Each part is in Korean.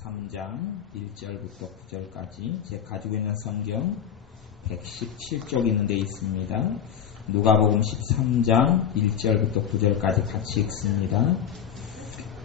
13장 1절부터 9절까지 제가 가지고 있는 성경 117쪽 있는 데 있습니다. 누가복음 13장 1절부터 9절까지 같이 읽습니다.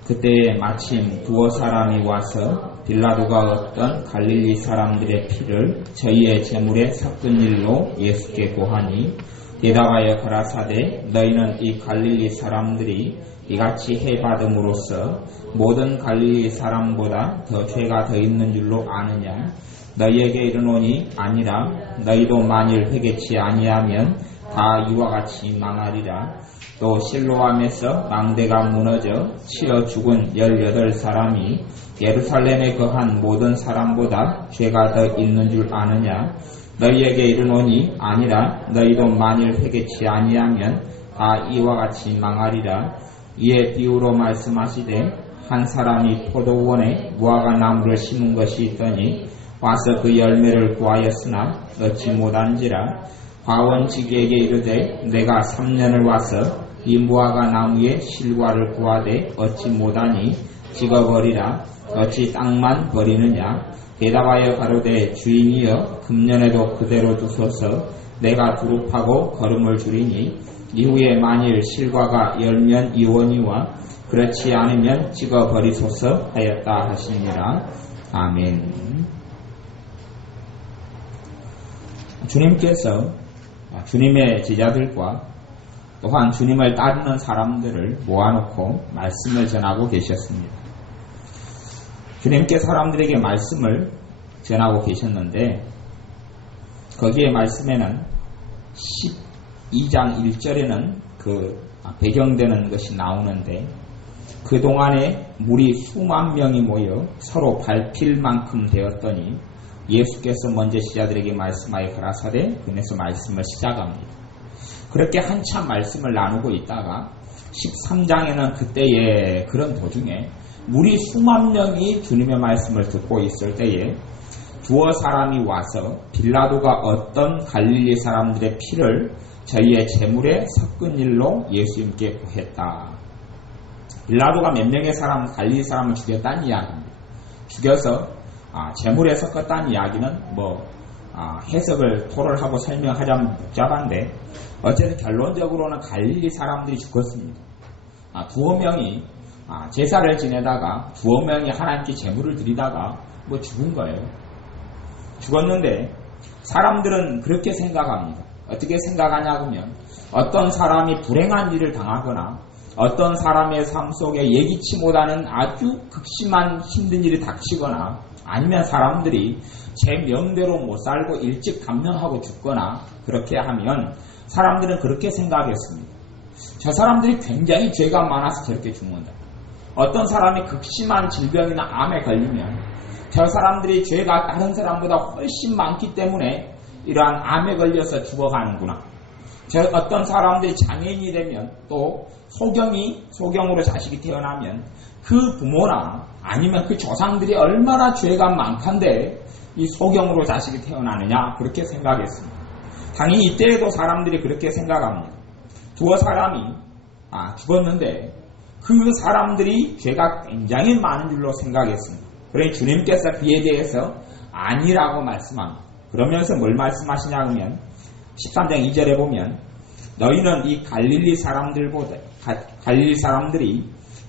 그때 마침 두어 사람이 와서 빌라도가 어떤 갈릴리 사람들의 피를 저희의 제물에 섞은 일로 예수께 고하니 대답하여 가라사대 너희는 이 갈릴리 사람들이 이같이 해받음으로써 모든 갈릴리 사람보다 더 죄가 더 있는 줄로 아느냐? 너희에게 이르노니 아니라 너희도 만일 회개치 아니하면 다 이와 같이 망하리라. 또 실로암에서 망대가 무너져 치여 죽은 18사람이 예루살렘에 거한 모든 사람보다 죄가 더 있는 줄 아느냐? 너희에게 이르노니 아니라 너희도 만일 회개치 아니하면 다 이와 같이 망하리라. 이에 비유로 말씀하시되 한 사람이 포도원에 무화과 나무를 심은 것이 있더니 와서 그 열매를 구하였으나 얻지 못한지라. 과원지기에게 이르되 내가 3년을 와서 이 무화과 나무의 실과를 구하되 얻지 못하니 찍어버리라. 어찌 땅만 버리느냐? 대답하여 가로되 주인이여 금년에도 그대로 두소서. 내가 두릅하고 거름을 주리니 이후에 만일 실과가 열면 이원이와 그렇지 않으면 찍어버리소서 하였다 하시니라. 아멘. 주님께서 주님의 제자들과 또한 주님을 따르는 사람들을 모아놓고 말씀을 전하고 계셨습니다. 주님께 사람들에게 말씀을 전하고 계셨는데 거기에 말씀에는 12장 1절에는 그 배경되는 것이 나오는데 그동안에 무리 수만 명이 모여 서로 밟힐 만큼 되었더니 예수께서 먼저 제자들에게 말씀하여 가라사대 그네서 말씀을 시작합니다. 그렇게 한참 말씀을 나누고 있다가 13장에는 그때의 그런 도중에 무리 수만 명이 주님의 말씀을 듣고 있을 때에 두어 사람이 와서 빌라도가 어떤 갈릴리 사람들의 피를 저희의 제물에 섞은 일로 예수님께 구했다. 빌라도가 몇 명의 사람, 갈릴리 사람을 죽였다는 이야기입니다. 죽여서 제물에 섞었다는 이야기는 해석을 토를 하고 설명하자면 복잡한데 어쨌든 결론적으로는 갈릴리 사람들이 죽었습니다. 두어 명이 제사를 지내다가 두어 명이 하나님께 제물을 드리다가 죽은 거예요. 죽었는데 사람들은 그렇게 생각합니다. 어떻게 생각하냐면 어떤 사람이 불행한 일을 당하거나 어떤 사람의 삶 속에 예기치 못하는 아주 극심한 힘든 일이 닥치거나 아니면 사람들이 제 명대로 못 살고 일찍 감명하고 죽거나 그렇게 하면 사람들은 그렇게 생각했습니다. 저 사람들이 굉장히 죄가 많아서 저렇게 죽는다. 어떤 사람이 극심한 질병이나 암에 걸리면 저 사람들이 죄가 다른 사람보다 훨씬 많기 때문에 이러한 암에 걸려서 죽어가는구나. 어떤 사람들이 장애인이 되면 또 소경으로 자식이 태어나면 그 부모나 아니면 그 조상들이 얼마나 죄가 많간데 이 소경으로 자식이 태어나느냐 그렇게 생각했습니다. 당연히 이때에도 사람들이 그렇게 생각합니다. 두어 사람이 죽었는데 그 사람들이 죄가 굉장히 많은 줄로 생각했습니다. 그러니 주님께서 그에 대해서 아니라고 말씀합니다. 그러면서 뭘 말씀하시냐 하면 13장 2절에 보면 너희는 이 갈릴리 사람들이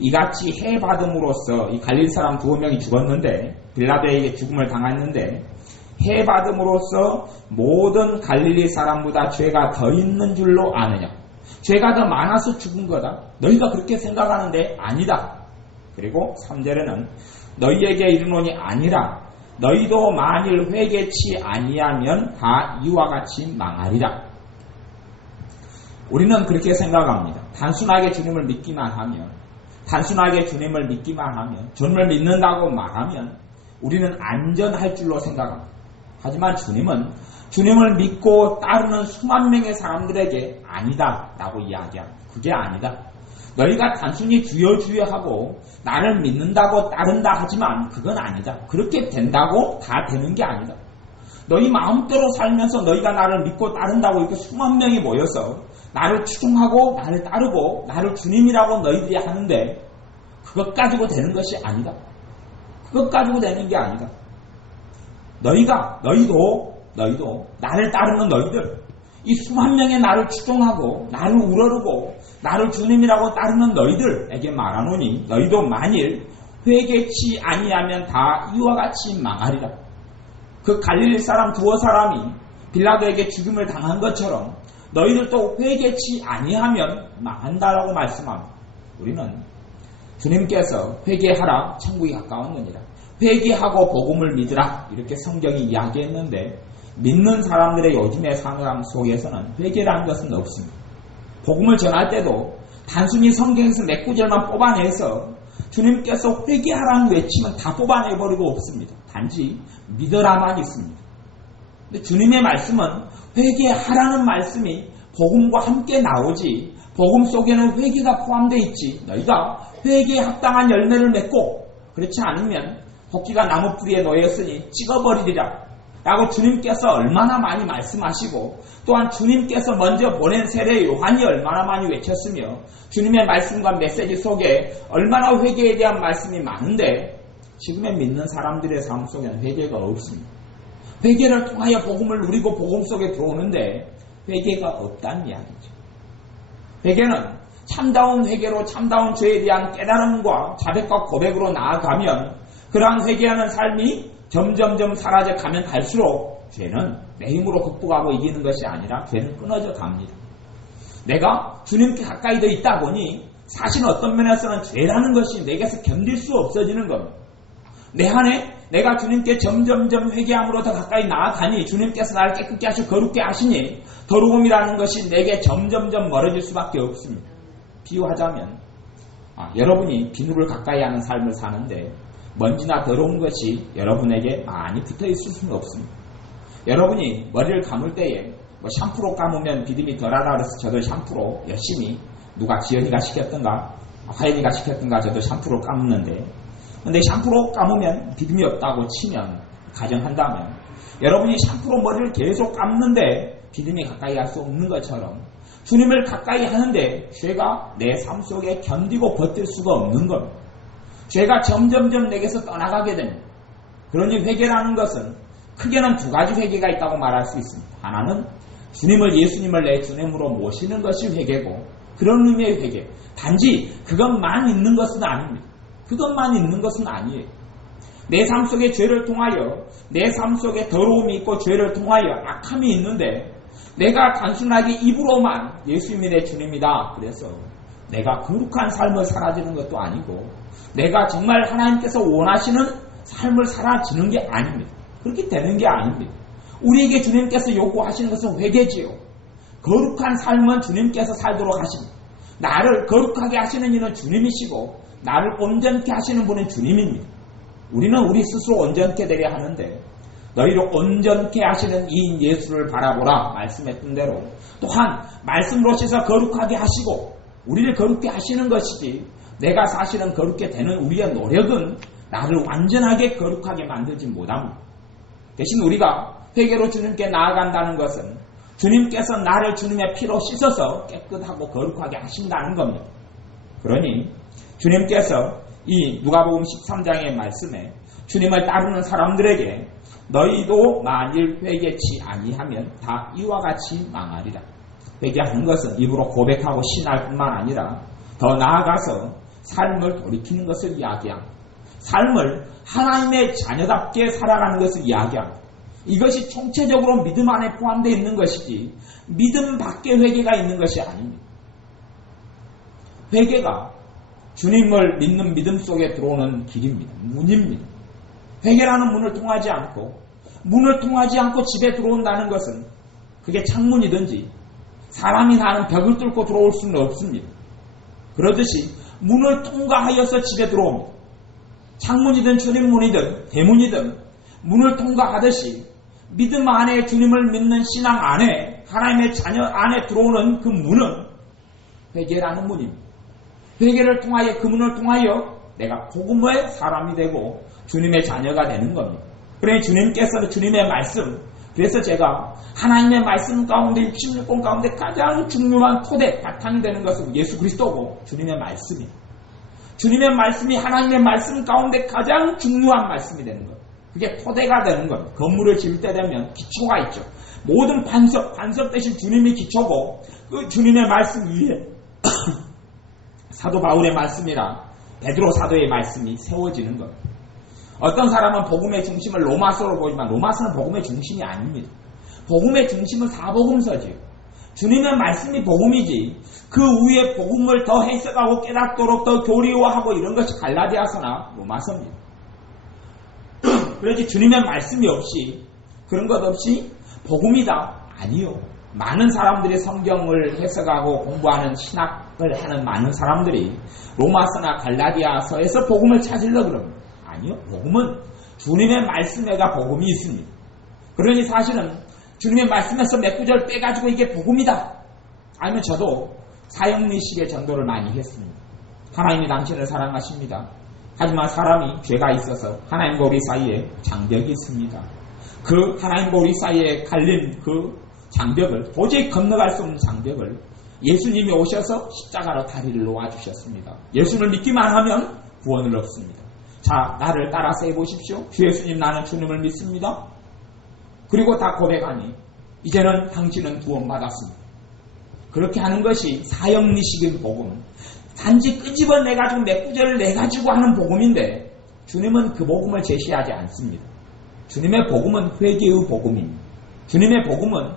이같이 해받음으로써 이 갈릴리 사람 두어 명이 죽었는데 빌라도에게 죽음을 당했는데 해받음으로써 모든 갈릴리 사람보다 죄가 더 있는 줄로 아느냐. 죄가 더 많아서 죽은 거다. 너희가 그렇게 생각하는데 아니다. 그리고 3절에는 너희에게 이르노니 아니라 너희도 만일 회개치 아니하면 다 이와 같이 망하리라. 우리는 그렇게 생각합니다. 단순하게 주님을 믿기만 하면 주님을 믿는다고 말하면 우리는 안전할 줄로 생각합니다. 하지만 주님은 주님을 믿고 따르는 수만 명의 사람들에게 아니다 라고 이야기합니다. 그게 아니다. 너희가 단순히 주여 주여 하고 나를 믿는다고 따른다 하지만 그건 아니다. 그렇게 된다고 다 되는 게 아니다. 너희 마음대로 살면서 너희가 나를 믿고 따른다고 이렇게 수만 명이 모여서 나를 추종하고 나를 따르고 나를 주님이라고 너희들이 하는데 그것 가지고 되는 것이 아니다. 그것 가지고 되는 게 아니다. 너희도 나를 따르는 너희들, 이 수만 명의 나를 추종하고 나를 우러르고 나를 주님이라고 따르는 너희들에게 말하노니 너희도 만일 회개치 아니하면 다 이와 같이 망하리라. 그 갈릴리 사람 두어 사람이 빌라도에게 죽임을 당한 것처럼 너희들도 회개치 아니하면 망한다라고 말씀합니다. 우리는 주님께서 회개하라 천국이 가까웠느니라, 회개하고 복음을 믿으라 이렇게 성경이 이야기했는데 믿는 사람들의 요즘의 삶 속에서는 회개라는 것은 없습니다. 복음을 전할 때도 단순히 성경에서 몇 구절만 뽑아내서 주님께서 회개하라는 외치면 다 뽑아내버리고 없습니다. 단지 믿으라만 있습니다. 근데 주님의 말씀은 회개하라는 말씀이 복음과 함께 나오지, 복음 속에는 회개가 포함되어 있지, 너희가 회개에 합당한 열매를 맺고 그렇지 않으면 토끼가 나무 뿌리에 놓였으니 찍어버리리라 라고 주님께서 얼마나 많이 말씀하시고, 또한 주님께서 먼저 보낸 세례 요한이 얼마나 많이 외쳤으며 주님의 말씀과 메시지 속에 얼마나 회개에 대한 말씀이 많은데 지금의 믿는 사람들의 삶 속에는 회개가 없습니다. 회개를 통하여 복음을 누리고 복음 속에 들어오는데 회개가 없다는 이야기죠. 회개는 참다운 회개로 참다운 죄에 대한 깨달음과 자백과 고백으로 나아가면 그러한 회개하는 삶이 점점점 사라져 가면 갈수록 죄는 내 힘으로 극복하고 이기는 것이 아니라 죄는 끊어져 갑니다. 내가 주님께 가까이 더 있다 보니 사실 어떤 면에서는 죄라는 것이 내게서 견딜 수 없어지는 겁니다. 내 안에 내가 주님께 점점점 회개함으로 더 가까이 나아가니 주님께서 나를 깨끗게 하시고 거룩게 하시니 더러움이라는 것이 내게 점점점 멀어질 수밖에 없습니다. 비유하자면 여러분이 비누를 가까이 하는 삶을 사는데 먼지나 더러운 것이 여러분에게 많이 붙어 있을 수는 없습니다. 여러분이 머리를 감을 때에 샴푸로 감으면 비듬이 덜하다 그래서 저도 샴푸로 열심히, 누가 지연이가 시켰던가 화연이가 시켰던가 저도 샴푸로 감는데, 근데 샴푸로 감으면 비듬이 없다고 치면, 가정한다면 여러분이 샴푸로 머리를 계속 감는데 비듬이 가까이 할 수 없는 것처럼 주님을 가까이 하는데 죄가 내 삶 속에 견디고 버틸 수가 없는 겁니다. 죄가 점점점 내게서 떠나가게 됩니다. 그러니 회개라는 것은 크게는 두 가지 회개가 있다고 말할 수 있습니다. 하나는 예수님을 내 주님으로 모시는 것이 회개고, 그런 의미의 회개. 단지 그것만 있는 것은 아닙니다. 그것만 있는 것은 아니에요. 내 삶 속에 죄를 통하여, 내 삶 속에 더러움이 있고 죄를 통하여 악함이 있는데 내가 단순하게 입으로만 예수님이 내 주님이다 그래서 내가 거룩한 삶을 살아지는 것도 아니고 내가 정말 하나님께서 원하시는 삶을 살아지는 게 아닙니다. 그렇게 되는 게 아닙니다. 우리에게 주님께서 요구하시는 것은 회개지요. 거룩한 삶은 주님께서 살도록 하십니다. 나를 거룩하게 하시는 이는 주님이시고 나를 온전케 하시는 분은 주님입니다. 우리는 우리 스스로 온전케 되려 하는데 너희를 온전케 하시는 이인 예수를 바라보라 말씀했던 대로 또한 말씀으로 씻어 거룩하게 하시고 우리를 거룩게 하시는 것이지, 내가 사실은 거룩게 되는 우리의 노력은 나를 완전하게 거룩하게 만들지 못합니다. 대신 우리가 회개로 주님께 나아간다는 것은 주님께서 나를 주님의 피로 씻어서 깨끗하고 거룩하게 하신다는 겁니다. 그러니 주님께서 이 누가복음 13장의 말씀에 주님을 따르는 사람들에게 너희도 만일 회개치 아니하면 다 이와 같이 망하리라. 회개하는 것은 입으로 고백하고 신할 뿐만 아니라 더 나아가서 삶을 돌이키는 것을 이야기합니다. 삶을 하나님의 자녀답게 살아가는 것을 이야기합니다. 이것이 총체적으로 믿음 안에 포함되어 있는 것이지 믿음 밖에 회개가 있는 것이 아닙니다. 회개가 주님을 믿는 믿음 속에 들어오는 길입니다. 문입니다. 회개라는 문을 통하지 않고 집에 들어온다는 것은 그게 창문이든지 사람이 나는 벽을 뚫고 들어올 수는 없습니다. 그러듯이 문을 통과하여서 집에 들어옵니다. 창문이든 출입문이든 대문이든 문을 통과하듯이 믿음 안에 주님을 믿는 신앙 안에 하나님의 자녀 안에 들어오는 그 문은 회개라는 문입니다. 회개를 통하여 그 문을 통하여 내가 복음의 사람이 되고 주님의 자녀가 되는 겁니다. 그러니 주님께서는 주님의 말씀, 그래서 제가 하나님의 말씀 가운데 66권 가운데 가장 중요한 토대, 바탕이 되는 것은 예수 그리스도고 주님의 말씀입니다. 주님의 말씀이 하나님의 말씀 가운데 가장 중요한 말씀이 되는 거예요. 그게 토대가 되는 거예요. 건물을 지을 때 되면 기초가 있죠. 모든 반석 대신 주님이 기초고 그 주님의 말씀 위에 사도 바울의 말씀이라 베드로 사도의 말씀이 세워지는 거예요. 어떤 사람은 복음의 중심을 로마서로 보지만 로마서는 복음의 중심이 아닙니다. 복음의 중심은 사복음서지요. 주님의 말씀이 복음이지 그 위에 복음을 더 해석하고 깨닫도록 더 교리화하고 이런 것이 갈라디아서나 로마서입니다. 그러지 주님의 말씀이 없이 그런 것 없이 복음이다? 아니요. 많은 사람들이 성경을 해석하고 공부하는 신학을 하는 많은 사람들이 로마서나 갈라디아서에서 복음을 찾으려고 그럽니다. 아니요. 복음은 주님의 말씀에가 복음이 있습니다. 그러니 사실은 주님의 말씀에서 몇 구절 빼가지고 이게 복음이다. 아니면 저도 사형리식의 전도를 많이 했습니다. 하나님이 당신을 사랑하십니다. 하지만 사람이 죄가 있어서 하나님과 우리 사이에 장벽이 있습니다. 그 하나님과 우리 사이에 갈린 그 장벽을 도저히 건너갈 수 없는 장벽을 예수님이 오셔서 십자가로 다리를 놓아주셨습니다. 예수를 믿기만 하면 구원을 얻습니다. 자, 나를 따라서 해보십시오. 주 예수님, 나는 주님을 믿습니다. 그리고 다 고백하니 이제는 당신은 구원받았습니다. 그렇게 하는 것이 사형리식인 복음. 단지 끄집어내가지고 몇 구절을 내가지고 하는 복음인데 주님은 그 복음을 제시하지 않습니다. 주님의 복음은 회개의 복음입니다. 주님의 복음은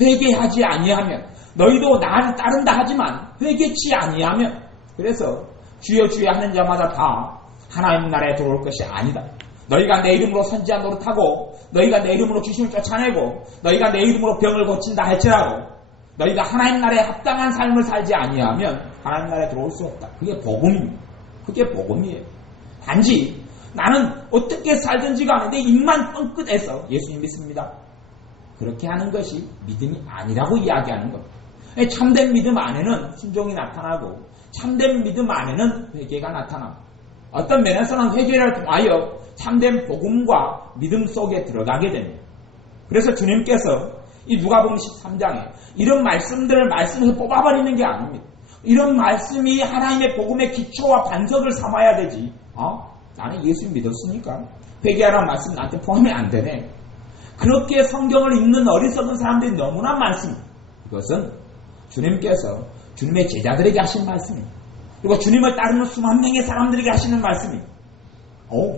회개하지 아니하면 너희도 나를 따른다 하지만 회개치 아니하면 그래서 주여 주여 하는 자마다 다 하나님 나라에 들어올 것이 아니다. 너희가 내 이름으로 선지한 노릇하고 너희가 내 이름으로 귀신을 쫓아내고 너희가 내 이름으로 병을 고친다 할지라도 너희가 하나님 나라에 합당한 삶을 살지 아니하면 하나님 나라에 들어올 수 없다. 그게 복음입니다. 그게 복음이에요. 단지 나는 어떻게 살든지가 아닌데 입만 뻥끗해서 예수님 믿습니다. 그렇게 하는 것이 믿음이 아니라고 이야기하는 겁니다. 참된 믿음 안에는 순종이 나타나고 참된 믿음 안에는 회개가 나타나고 어떤 면에서는 회개를 통하여 참된 복음과 믿음 속에 들어가게 됩니다. 그래서 주님께서 이 누가복음 13장에 이런 말씀들을 말씀에서 뽑아버리는 게 아닙니다. 이런 말씀이 하나님의 복음의 기초와 반석을 삼아야 되지. 나는 예수 믿었으니까 회개하라는 말씀 나한테 포함이 안 되네. 그렇게 성경을 읽는 어리석은 사람들이 너무나 많습니다. 그것은 주님께서 주님의 제자들에게 하신 말씀입니다. 그리고 주님을 따르는 수만 명의 사람들에게 하시는 말씀입니다.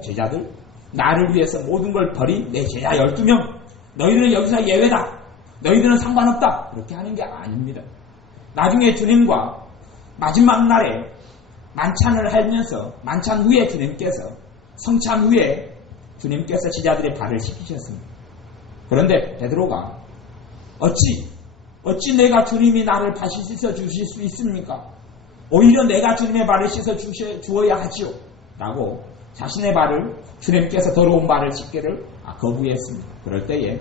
제자들, 나를 위해서 모든 걸 버린 내 제자 12명, 너희들은 여기서 예외다. 너희들은 상관없다. 그렇게 하는 게 아닙니다. 나중에 주님과 마지막 날에 만찬을 하면서 만찬 후에 주님께서 성찬 후에 주님께서 제자들의 발을 씻기셨습니다. 그런데 베드로가 어찌 내가 주님이 나를 다시 씻어 주실 수 있습니까? 오히려 내가 주님의 발을 씻어 주어야 하지요. 라고 자신의 발을 주님께서 더러운 발을 씻기를 거부했습니다. 그럴 때에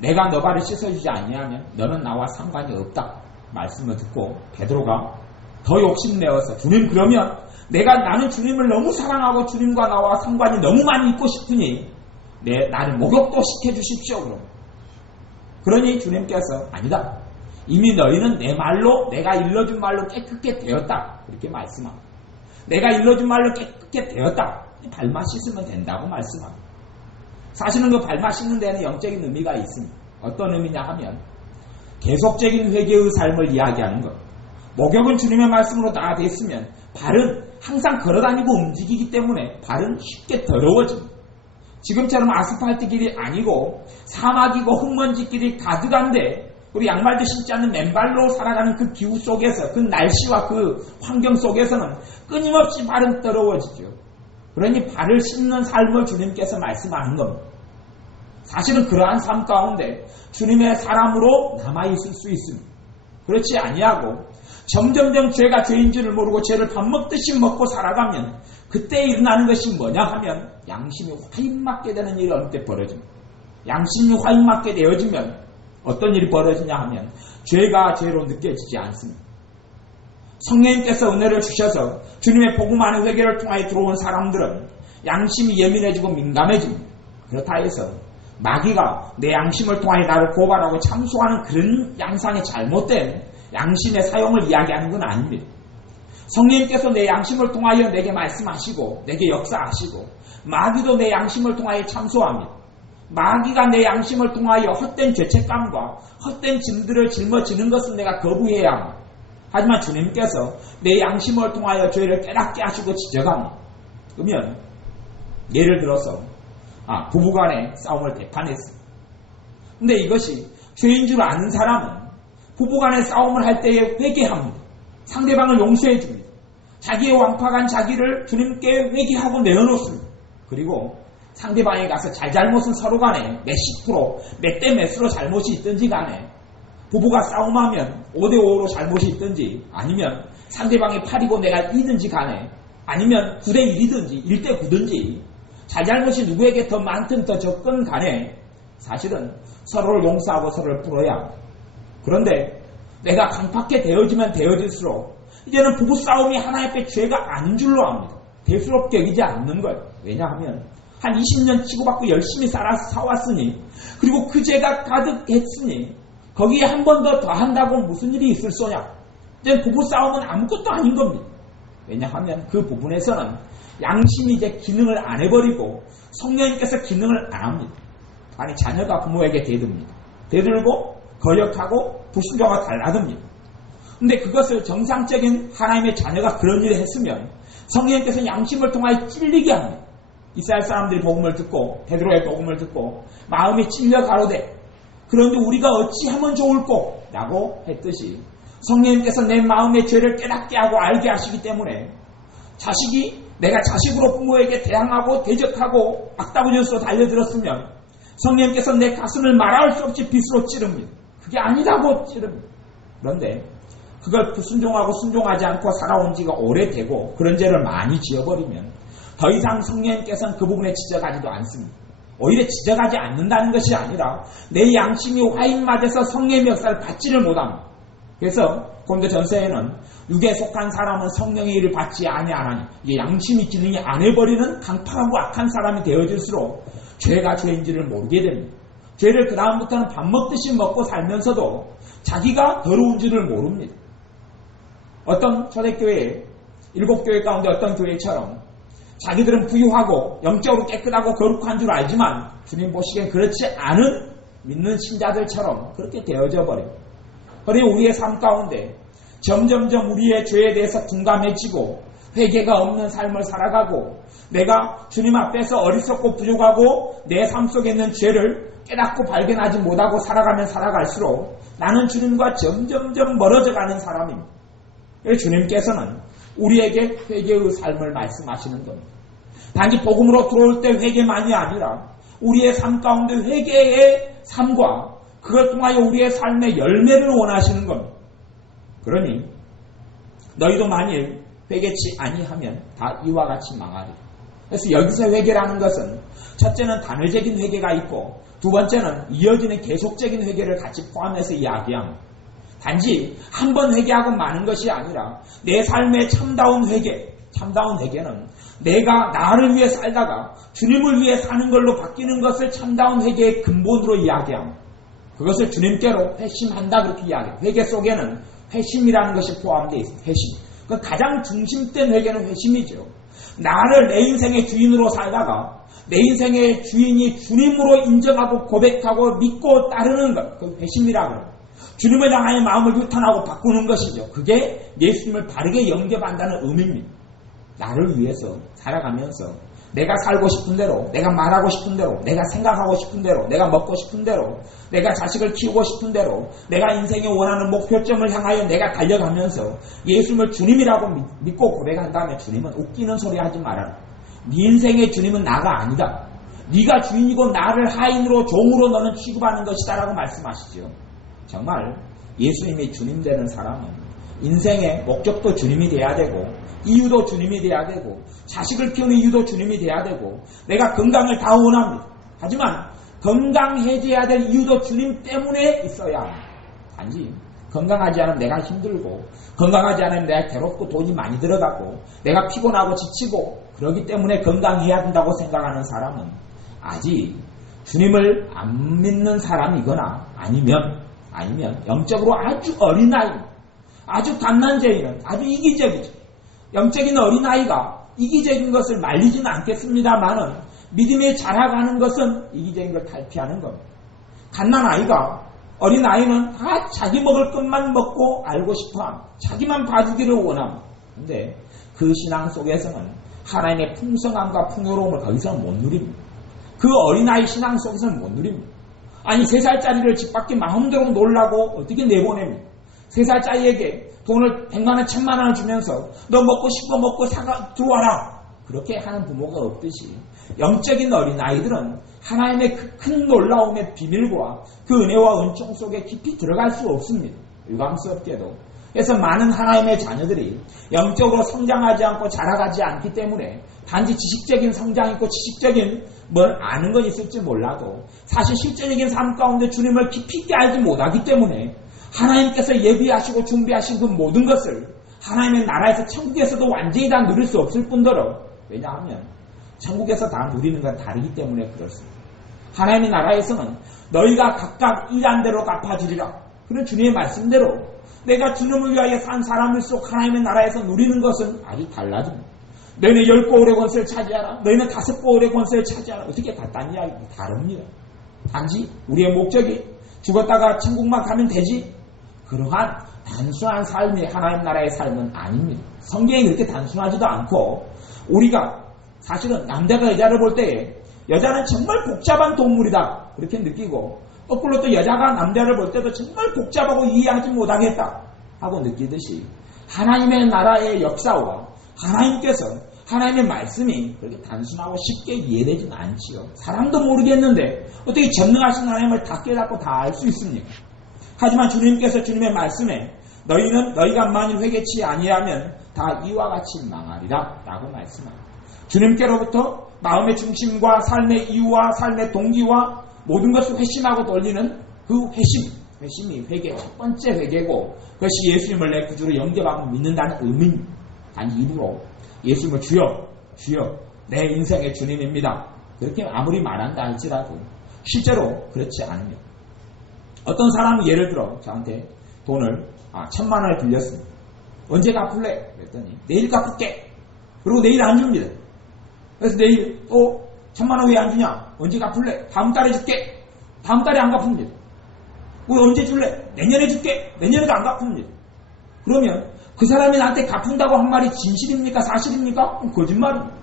내가 너 발을 씻어주지 아니하면 너는 나와 상관이 없다 말씀을 듣고 베드로가 더 욕심내어서 주님 그러면 나는 주님을 너무 사랑하고 주님과 나와 상관이 너무 많이 있고 싶으니 나를 목욕도 시켜주십시오. 그러니 주님께서 아니다. 이미 너희는 내 말로 내가 일러준 말로 깨끗게 되었다. 그렇게 말씀합니다. 내가 일러준 말로 깨끗게 되었다. 발만 씻으면 된다고 말씀합니다. 사실은 그 발만 씻는 데는 영적인 의미가 있습니다. 어떤 의미냐 하면 계속적인 회개의 삶을 이야기하는 것. 목욕은 주님의 말씀으로 다 됐으면 발은 항상 걸어다니고 움직이기 때문에 발은 쉽게 더러워집니다. 지금처럼 아스팔트 길이 아니고 사막이고 흙먼지길이 가득한데 우리 양말도 신지 않는 맨발로 살아가는 그 기후 속에서 그 날씨와 그 환경 속에서는 끊임없이 발은 더러워지죠. 그러니 발을 씻는 삶을 주님께서 말씀하는 겁니다. 사실은 그러한 삶 가운데 주님의 사람으로 남아있을 수 있습니다. 그렇지 아니하고 점점점 죄가 죄인 줄을 모르고 죄를 밥 먹듯이 먹고 살아가면 그때 일어나는 것이 뭐냐 하면 양심이 화인맞게 되는 일이 어느 때 벌어집니다. 양심이 화인맞게 되어지면 어떤 일이 벌어지냐 하면 죄가 죄로 느껴지지 않습니다. 성령님께서 은혜를 주셔서 주님의 복음 안에 회개를 통하여 들어온 사람들은 양심이 예민해지고 민감해집니다. 그렇다 해서 마귀가 내 양심을 통하여 나를 고발하고 참소하는 그런 양상의 잘못된 양심의 사용을 이야기하는 건 아닙니다. 성령님께서 내 양심을 통하여 내게 말씀하시고 내게 역사하시고 마귀도 내 양심을 통하여 참소합니다. 마귀가 내 양심을 통하여 헛된 죄책감과 헛된 짐들을 짊어지는 것은 내가 거부해야 합니다. 하지만 주님께서 내 양심을 통하여 죄를 깨닫게 하시고 지적합니다. 그러면 예를 들어서 부부간의 싸움을 대판했습니다. 근데 이것이 죄인 줄 아는 사람은 부부간의 싸움을 할 때에 회개합니다. 상대방을 용서해 줍니다. 자기의 완파간 자기를 주님께 회개하고 내어놓습니다. 그리고 상대방에 가서 잘못은 서로 간에 몇십 프로, 몇 대 몇으로 잘못이 있든지 간에 부부가 싸움하면 5대5로 잘못이 있든지 아니면 상대방이 8이고 내가 2든지 간에 아니면 9대1이든지 1대9든지 잘못이 누구에게 더 많든 더 적건 간에 사실은 서로를 용서하고 서로를 풀어야 합니다. 그런데 내가 강팍하게 되어지면 되어질수록 이제는 부부싸움이 하나의 앞에 죄가 아닌 줄로 압니다. 대수롭게 여기지 않는 거예요. 왜냐하면 한 20년 치고받고 열심히 사왔으니 그리고 그 죄가 가득했으니 거기에 한 번 더 더한다고 무슨 일이 있을 소냐. 이제 부부싸움은 아무것도 아닌 겁니다. 왜냐하면 그 부분에서는 양심이 이제 기능을 안 해버리고 성령님께서 기능을 안 합니다. 아니 자녀가 부모에게 대듭니다. 대들고 거역하고 불순종하고 달라듭니다. 근데 그것을 정상적인 하나님의 자녀가 그런 일을 했으면 성령님께서 양심을 통하여 찔리게 합니다. 이스라엘 사람들이 복음을 듣고 베드로의 복음을 듣고 마음이 찔려 가로되 그런데 우리가 어찌하면 좋을꼬? 라고 했듯이 성령님께서 내 마음의 죄를 깨닫게 하고 알게 하시기 때문에 자식이 내가 자식으로 부모에게 대항하고 대적하고 악다구년수로 달려들었으면 성령님께서 내 가슴을 말할 수 없이 빗으로 찌릅니다. 그게 아니다고 찌릅니다. 그런데 그걸 불순종하고 순종하지 않고 살아온 지가 오래되고 그런 죄를 많이 지어버리면 더 이상 성령님께서는 그 부분에 지적하지도 않습니다. 오히려 지적하지 않는다는 것이 아니라 내 양심이 화인맞아서 성령의 역사를 받지를 못합니다. 그래서 고린도전서에는 육에 속한 사람은 성령의 일을 받지 아니하나니 이게 양심이 기능이 안 해버리는 강팍하고 악한 사람이 되어질수록 죄가 죄인지를 모르게 됩니다. 죄를 그 다음부터는 밥 먹듯이 먹고 살면서도 자기가 더러운 줄을 모릅니다. 어떤 초대교회, 7교회 가운데 어떤 교회처럼 자기들은 부유하고 영적으로 깨끗하고 거룩한 줄 알지만 주님 보시기엔 그렇지 않은 믿는 신자들처럼 그렇게 되어져 버립니다. 그러니 우리의 삶 가운데 점점점 우리의 죄에 대해서 둔감해지고 회개가 없는 삶을 살아가고 내가 주님 앞에서 어리석고 부족하고 내 삶 속에 있는 죄를 깨닫고 발견하지 못하고 살아가면 살아갈수록 나는 주님과 점점점 멀어져가는 사람입니다. 그래서 주님께서는 우리에게 회개의 삶을 말씀하시는 겁니다. 단지 복음으로 들어올 때 회개만이 아니라 우리의 삶 가운데 회개의 삶과 그걸 통하여 우리의 삶의 열매를 원하시는 겁니다. 그러니 너희도 만일 회개치 아니하면 다 이와 같이 망하리라. 그래서 여기서 회개라는 것은 첫째는 단회적인 회개가 있고 두 번째는 이어지는 계속적인 회개를 같이 포함해서 이야기합니다. 단지 한 번 회개하고 마는 것이 아니라 내 삶의 참다운 회개는 내가 나를 위해 살다가 주님을 위해 사는 걸로 바뀌는 것을 참다운 회개의 근본으로 이야기합니다. 그것을 주님께로 회심한다 그렇게 이야기해요. 회개 속에는 회심이라는 것이 포함되어 있습니다. 회심. 그 가장 중심된 회개는 회심이죠. 나를 내 인생의 주인으로 살다가 내 인생의 주인이 주님으로 인정하고 고백하고 믿고 따르는 것. 그 회심이라고 해요. 주님을 향하여 마음을 유탄하고 바꾸는 것이죠. 그게 예수님을 바르게 영접한다는 의미입니다. 나를 위해서 살아가면서 내가 살고 싶은 대로, 내가 말하고 싶은 대로, 내가 생각하고 싶은 대로, 내가 먹고 싶은 대로, 내가 자식을 키우고 싶은 대로, 내가 인생에 원하는 목표점을 향하여 내가 달려가면서 예수님을 주님이라고 믿고 고백한 다음에 주님은 웃기는 소리 하지 말아라. 네 인생의 주님은 나가 아니다. 네가 주인이고 나를 하인으로 종으로 너는 취급하는 것이다 라고 말씀하시죠. 정말 예수님이 주님 되는 사람은 인생의 목적도 주님이 돼야 되고 이유도 주님이 돼야 되고 자식을 키우는 이유도 주님이 돼야 되고 내가 건강을 다 원합니다. 하지만 건강해져야 될 이유도 주님 때문에 있어야 합니다. 단지 건강하지 않으면 내가 힘들고 건강하지 않으면 내가 괴롭고 돈이 많이 들어가고 내가 피곤하고 지치고 그러기 때문에 건강해야 된다고 생각하는 사람은 아직 주님을 안 믿는 사람이거나 아니면 영적으로 아주 어린아이, 아주 갓난 죄인은 아주 이기적이죠. 영적인 어린아이가 이기적인 것을 말리지는 않겠습니다만은 믿음에 자라가는 것은 이기적인 걸 탈피하는 겁니다. 갓난아이가 어린아이는 다 자기 먹을 것만 먹고 알고 싶어함. 자기만 봐주기를 원함. 근데 그 신앙 속에서는 하나님의 풍성함과 풍요로움을 거기서는 못 누립니다. 그 어린아이 신앙 속에서는 못 누립니다. 아니 3살짜리를 집 밖에 마음대로 놀라고 어떻게 내보냅니까? 3살짜리에게 돈을 100만원 1000만원을 주면서 너 먹고 싶은 거 먹고 들어와라. 그렇게 하는 부모가 없듯이 영적인 어린아이들은 하나님의 그 큰 놀라움의 비밀과 그 은혜와 은총 속에 깊이 들어갈 수 없습니다. 유감스럽게도. 그래서 많은 하나님의 자녀들이 영적으로 성장하지 않고 자라가지 않기 때문에 단지 지식적인 성장이 있고 지식적인 뭘 아는 건 있을지 몰라도 사실 실제적인 삶 가운데 주님을 깊이 있게 알지 못하기 때문에 하나님께서 예비하시고 준비하신 그 모든 것을 하나님의 나라에서 천국에서도 완전히 다 누릴 수 없을 뿐더러 왜냐하면 천국에서 다 누리는 건 다르기 때문에 그렇습니다. 하나님의 나라에서는 너희가 각각 일한 대로 갚아주리라. 그런 주님의 말씀대로 내가 주님을 위하여 산 사람일수록 하나님의 나라에서 누리는 것은 아주 달라집니다. 너희는 10고을의 권세를 차지하라. 너희는 5고을의 권세를 차지하라. 어떻게 같다는 이야기입니다. 다릅니다. 단지 우리의 목적이 죽었다가 천국만 가면 되지. 그러한 단순한 삶이 하나님 나라의 삶은 아닙니다. 성경이 그렇게 단순하지도 않고 우리가 사실은 남자가 여자를 볼 때에 여자는 정말 복잡한 동물이다 그렇게 느끼고 거꾸로 또 여자가 남자를 볼 때도 정말 복잡하고 이해하지 못하겠다 하고 느끼듯이 하나님의 나라의 역사와 하나님께서 하나님의 말씀이 그렇게 단순하고 쉽게 이해되지는 않지요. 사람도 모르겠는데 어떻게 전능하신 하나님을 다 깨닫고 다 알 수 있습니까? 하지만 주님께서 주님의 말씀에 너희가 만일 회개치 아니하면 다 이와 같이 망하리라 라고 말씀합니다. 주님께로부터 마음의 중심과 삶의 이유와 삶의 동기와 모든 것을 회심하고 돌리는 그 회심이 회개, 첫 번째 회개고 그것이 예수님을 내 구주로 영접하고 믿는다는 의미입니다. 단 입으로 예수님을 주여 내 인생의 주님입니다. 그렇게 아무리 말한다 할지라도 실제로 그렇지 않습니다. 어떤 사람이 예를 들어 저한테 돈을 1000만원을 빌렸습니다. 언제 갚을래? 그랬더니 내일 갚을게. 그리고 내일 안 줍니다. 그래서 내일 또 1000만원 왜 안 주냐? 언제 갚을래? 다음 달에 줄게. 다음 달에 안 갚습니다. 왜 언제 줄래? 내년에 줄게. 내년에도 안 갚습니다. 그러면 그 사람이 나한테 갚는다고 한 말이 진실입니까? 사실입니까? 거짓말입니다.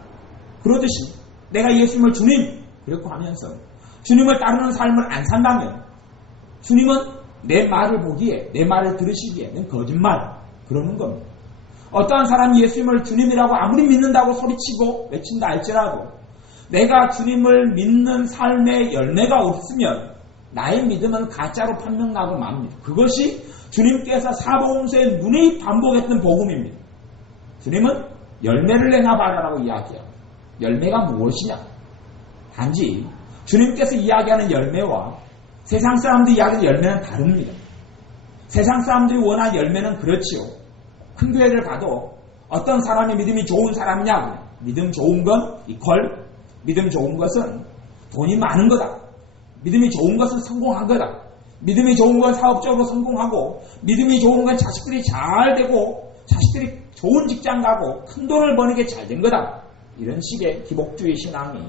그러듯이 내가 예수님을 주님 그렇게 하면서 주님을 따르는 삶을 안 산다면 주님은 내 말을 보기에 내 말을 들으시기에는 거짓말 그러는 겁니다. 어떠한 사람이 예수님을 주님이라고 아무리 믿는다고 소리치고 외친다 할지라도 내가 주님을 믿는 삶의 열매가 없으면 나의 믿음은 가짜로 판명나고 맙니다. 그것이 주님께서 사복음서에 누누이 반복했던 복음입니다. 주님은 열매를 내놔봐라라고 이야기합니다. 열매가 무엇이냐? 단지 주님께서 이야기하는 열매와 세상 사람들이 이야기하는 열매는 다릅니다. 세상 사람들이 원하는 열매는 그렇지요. 큰 교회를 가도 어떤 사람이 믿음이 좋은 사람이냐고. 믿음 좋은 건 이퀄 믿음 좋은 것은 돈이 많은 거다. 믿음이 좋은 것은 성공한 거다. 믿음이 좋은 건 사업적으로 성공하고 믿음이 좋은 건 자식들이 잘 되고 자식들이 좋은 직장 가고 큰 돈을 버는 게 잘 된 거다. 이런 식의 기복주의 신앙이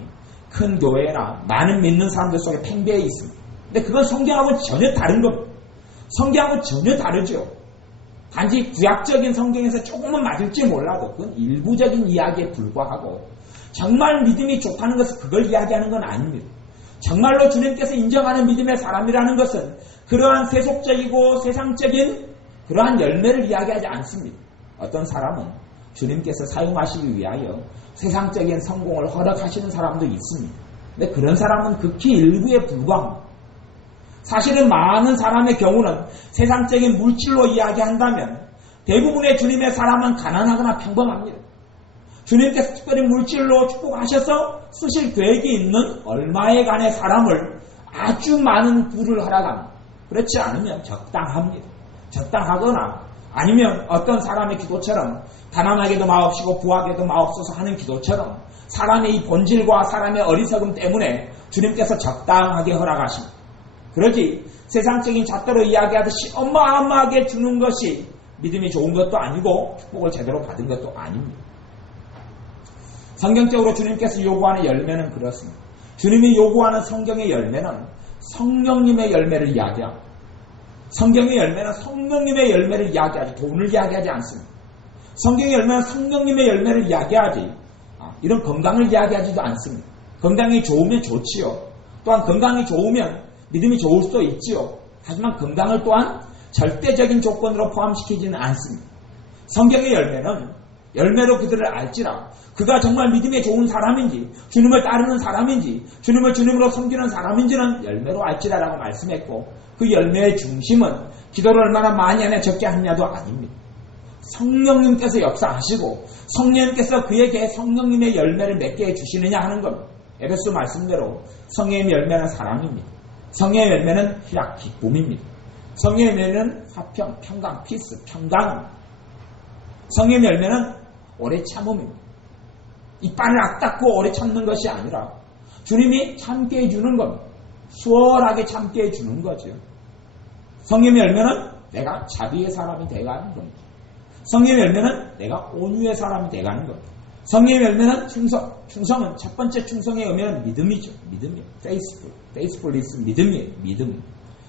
큰 교회나 많은 믿는 사람들 속에 팽배해 있습니다. 근데 그건 성경하고는 전혀 다른 겁니다. 성경하고는 전혀 다르죠. 단지 구약적인 성경에서 조금은 맞을지 몰라도 그건 일부적인 이야기에 불과하고 정말 믿음이 좋다는 것은 그걸 이야기하는 건 아닙니다. 정말로 주님께서 인정하는 믿음의 사람이라는 것은 그러한 세속적이고 세상적인 그러한 열매를 이야기하지 않습니다. 어떤 사람은 주님께서 사용하시기 위하여 세상적인 성공을 허락하시는 사람도 있습니다. 근데 그런 사람은 극히 일부에 불과합니다. 사실은 많은 사람의 경우는 세상적인 물질로 이야기한다면 대부분의 주님의 사람은 가난하거나 평범합니다. 주님께서 특별히 물질로 축복하셔서 쓰실 계획이 있는 얼마에간의 사람을 아주 많은 부를 허락합니다. 그렇지 않으면 적당합니다. 적당하거나 아니면 어떤 사람의 기도처럼 가난하게도 마옵시고 부하게도 마옵소서 하는 기도처럼 사람의 이 본질과 사람의 어리석음 때문에 주님께서 적당하게 허락하십니다. 그러지 세상적인 잣대로 이야기하듯이 어마어마하게 주는 것이 믿음이 좋은 것도 아니고 축복을 제대로 받은 것도 아닙니다. 성경적으로 주님께서 요구하는 열매는 그렇습니다. 주님이 요구하는 성경의 열매는 성령님의 열매를 이야기합니다. 성경의 열매는 성령님의 열매를 이야기하지 돈을 이야기하지 않습니다. 성경의 열매는 성령님의 열매를 이야기하지 이런 건강을 이야기하지도 않습니다. 건강이 좋으면 좋지요. 또한 건강이 좋으면 믿음이 좋을 수도 있지요. 하지만 건강을 또한 절대적인 조건으로 포함시키지는 않습니다. 성경의 열매는 열매로 그들을 알지라 그가 정말 믿음에 좋은 사람인지 주님을 따르는 사람인지 주님을 주님으로 섬기는 사람인지는 열매로 알지라라고 말씀했고 그 열매의 중심은 기도를 얼마나 많이 하냐 적게 하냐도 아닙니다. 성령님께서 역사하시고 성령님께서 그에게 성령님의 열매를 맺게 해주시느냐 하는 겁니다. 에베소 말씀대로 성령의 열매는 사랑입니다. 성령의 열매는 희락, 기쁨입니다. 성령의 열매는 화평, 평강, 피스, 평강. 성령의 열매는 오래 참음입니다. 이빨을 악닦고 오래 참는 것이 아니라 주님이 참게 해주는 겁니다. 수월하게 참게 해주는 거죠. 성령의 열매는 내가 자비의 사람이 돼가는 겁니다. 성령의 열매는 내가 온유의 사람이 돼가는 겁니다. 성령의 열매는 충성. 충성은 첫 번째 충성의 의미는 믿음이죠. 믿음이요. faithfulness 믿음이에요. 믿음.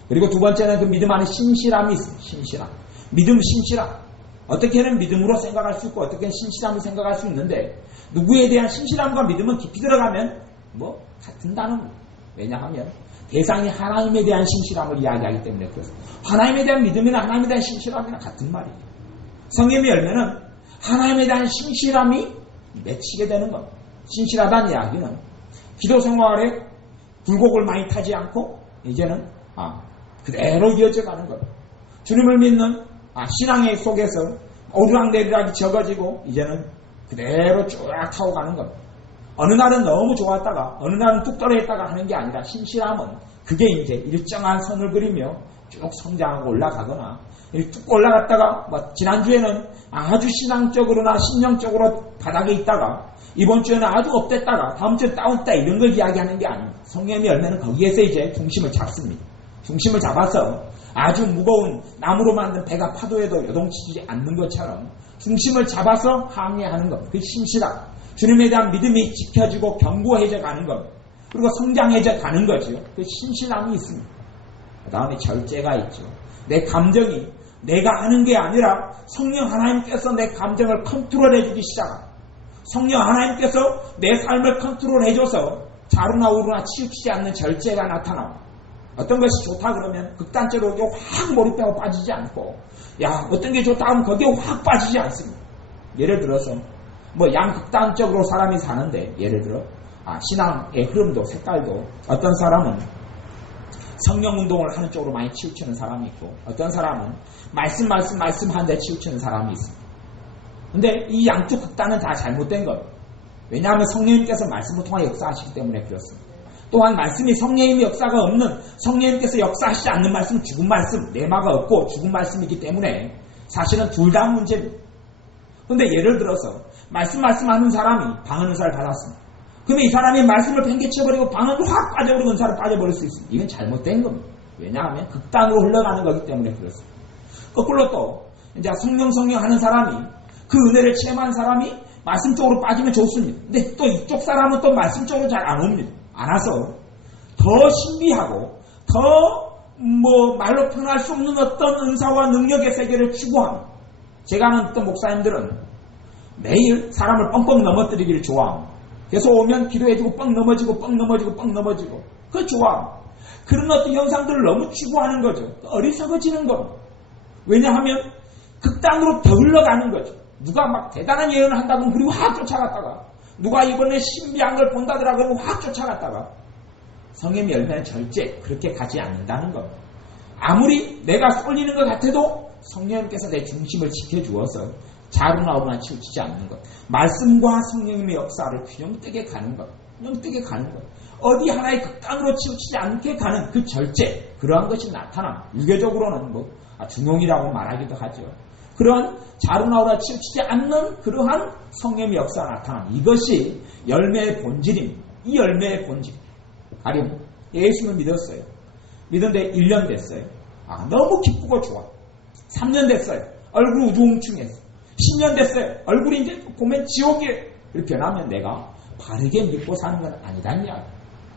그리고 두 번째는 그 믿음 안에 신실함이 있습니다. 신실함. 믿음, 신실함. 어떻게는 믿음으로 생각할 수 있고 어떻게는 신실함을 생각할 수 있는데 누구에 대한 신실함과 믿음은 깊이 들어가면 같은 단어입니다. 왜냐하면 대상이 하나님에 대한 신실함을 이야기하기 때문에 그렇습니다. 하나님에 대한 믿음이나 하나님에 대한 신실함이나 같은 말이에요. 성령의 열매는 하나님에 대한 신실함이 맺히게 되는 겁니다. 신실하다는 이야기는 기도 생활에 굴곡을 많이 타지 않고 이제는 그대로 이어져 가는 겁니다. 주님을 믿는 신앙의 속에서 오르락내리락이 적어지고 이제는 그대로 쭉 타고 가는 겁니다. 어느 날은 너무 좋았다가 어느 날은 뚝 떨어졌다가 하는 게 아니라 신실함은 그게 이제 일정한 선을 그리며 쭉 성장하고 올라가거나 뚝 올라갔다가 지난주에는 아주 신앙적으로나 신령적으로 바닥에 있다가 이번 주에는 아주 업됐다가 다음 주에 다운됐다 이런 걸 이야기하는 게 아닙니다. 성령의 열매는 거기에서 이제 중심을 잡습니다. 중심을 잡아서 아주 무거운 나무로 만든 배가 파도에도 요동치지 않는 것처럼 중심을 잡아서 항해하는 것. 그 신실함. 주님에 대한 믿음이 지켜지고 견고해져 가는 것. 그리고 성장해져 가는 거죠. 그 신실함이 있습니다. 그 다음에 절제가 있죠. 내 감정이 내가 하는 게 아니라 성령 하나님께서 내 감정을 컨트롤해주기 시작합니다. 성령 하나님께서 내 삶을 컨트롤해줘서 자루나 우루나 치우치지 않는 절제가 나타납니다. 어떤 것이 좋다 그러면 극단적으로 확 몰입하고 빠지지 않고 어떤 게 좋다 하면 거기에 확 빠지지 않습니다. 예를 들어서 양극단적으로 사람이 사는데 예를 들어 신앙의 흐름도 색깔도 어떤 사람은 성령 운동을 하는 쪽으로 많이 치우치는 사람이 있고 어떤 사람은 말씀 하는데 치우치는 사람이 있습니다. 근데 이 양쪽 극단은 다 잘못된 거예요. 왜냐하면 성령님께서 말씀을 통해 역사하시기 때문에 그렇습니다. 또한 말씀이 성령님의 역사가 없는 성령님께서 역사하시지 않는 말씀은 죽은 말씀, 내마가 없고 죽은 말씀이기 때문에 사실은 둘 다 문제입니다. 그런데 예를 들어서 말씀하는 사람이 방언 은사를 받았습니다. 그러면 이 사람이 말씀을 팽개쳐버리고 방언을 확 빠져버리고 은사를 빠져버릴 수 있습니다. 이건 잘못된 겁니다. 왜냐하면 극단으로 흘러가는 거기 때문에 그렇습니다. 거꾸로 또 이제 성령 하는 사람이 그 은혜를 체험한 사람이 말씀 쪽으로 빠지면 좋습니다. 근데 또 이쪽 사람은 또 말씀 쪽으로 잘 안 옵니다. 안 와서 더 신비하고 더 말로 표현할 수 없는 어떤 은사와 능력의 세계를 추구합니다. 제가 아는 어떤 목사님들은 매일 사람을 뻥뻥 넘어뜨리기를 좋아합니다. 계속 오면 기도해주고 뻥 넘어지고 그거 좋아합니다. 그런 어떤 현상들을 너무 추구하는 거죠. 어리석어지는 겁니다. 왜냐하면 극단으로 더 흘러가는 거죠. 누가 대단한 예언을 한다고 그리고 확 쫓아갔다가 누가 이번에 신비한 걸 본다더라 그러고 확 쫓아갔다가 성령의 열매는 절대 그렇게 가지 않는다는 것. 아무리 내가 쏠리는 것 같아도 성령님께서 내 중심을 지켜주어서 자루나 우루나 치우치지 않는 것. 말씀과 성령님의 역사를 균형되게 가는 것. 어디 하나의 극단으로 치우치지 않게 가는 그 절제. 그러한 것이 나타나. 유교적으로는 중용이라고 말하기도 하죠. 그러한 자루나 우루나 치우치지 않는 그러한 성령의 역사가 나타나. 이것이 열매의 본질입니다. 이 열매의 본질. 가령 예수를 믿었어요. 믿었는데 1년 됐어요. 너무 기쁘고 좋아. 3년 됐어요. 얼굴 우중충해서 10년 됐어요. 얼굴이 이제 보면 지옥이에요. 이렇게 변하면 내가 바르게 믿고 사는 건 아니란 이야기.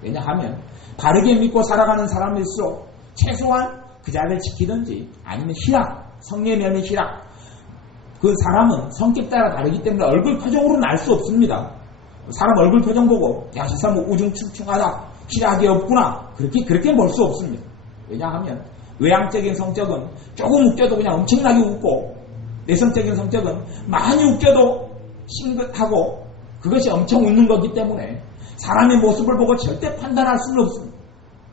왜냐하면 바르게 믿고 살아가는 사람일수록 최소한 그 자리를 지키든지 아니면 희락, 성령의 열매 희락. 그 사람은 성격 따라 다르기 때문에 얼굴 표정으로는 알 수 없습니다. 사람 얼굴 표정 보고 야, 저 사람 우중충충하다. 희락이 없구나. 그렇게 볼 수 없습니다. 왜냐하면 외향적인 성격은 조금 웃겨도 그냥 엄청나게 웃고 내성적인 성격은 많이 웃겨도 싱긋하고 그것이 엄청 웃는 거기 때문에 사람의 모습을 보고 절대 판단할 수는 없습니다.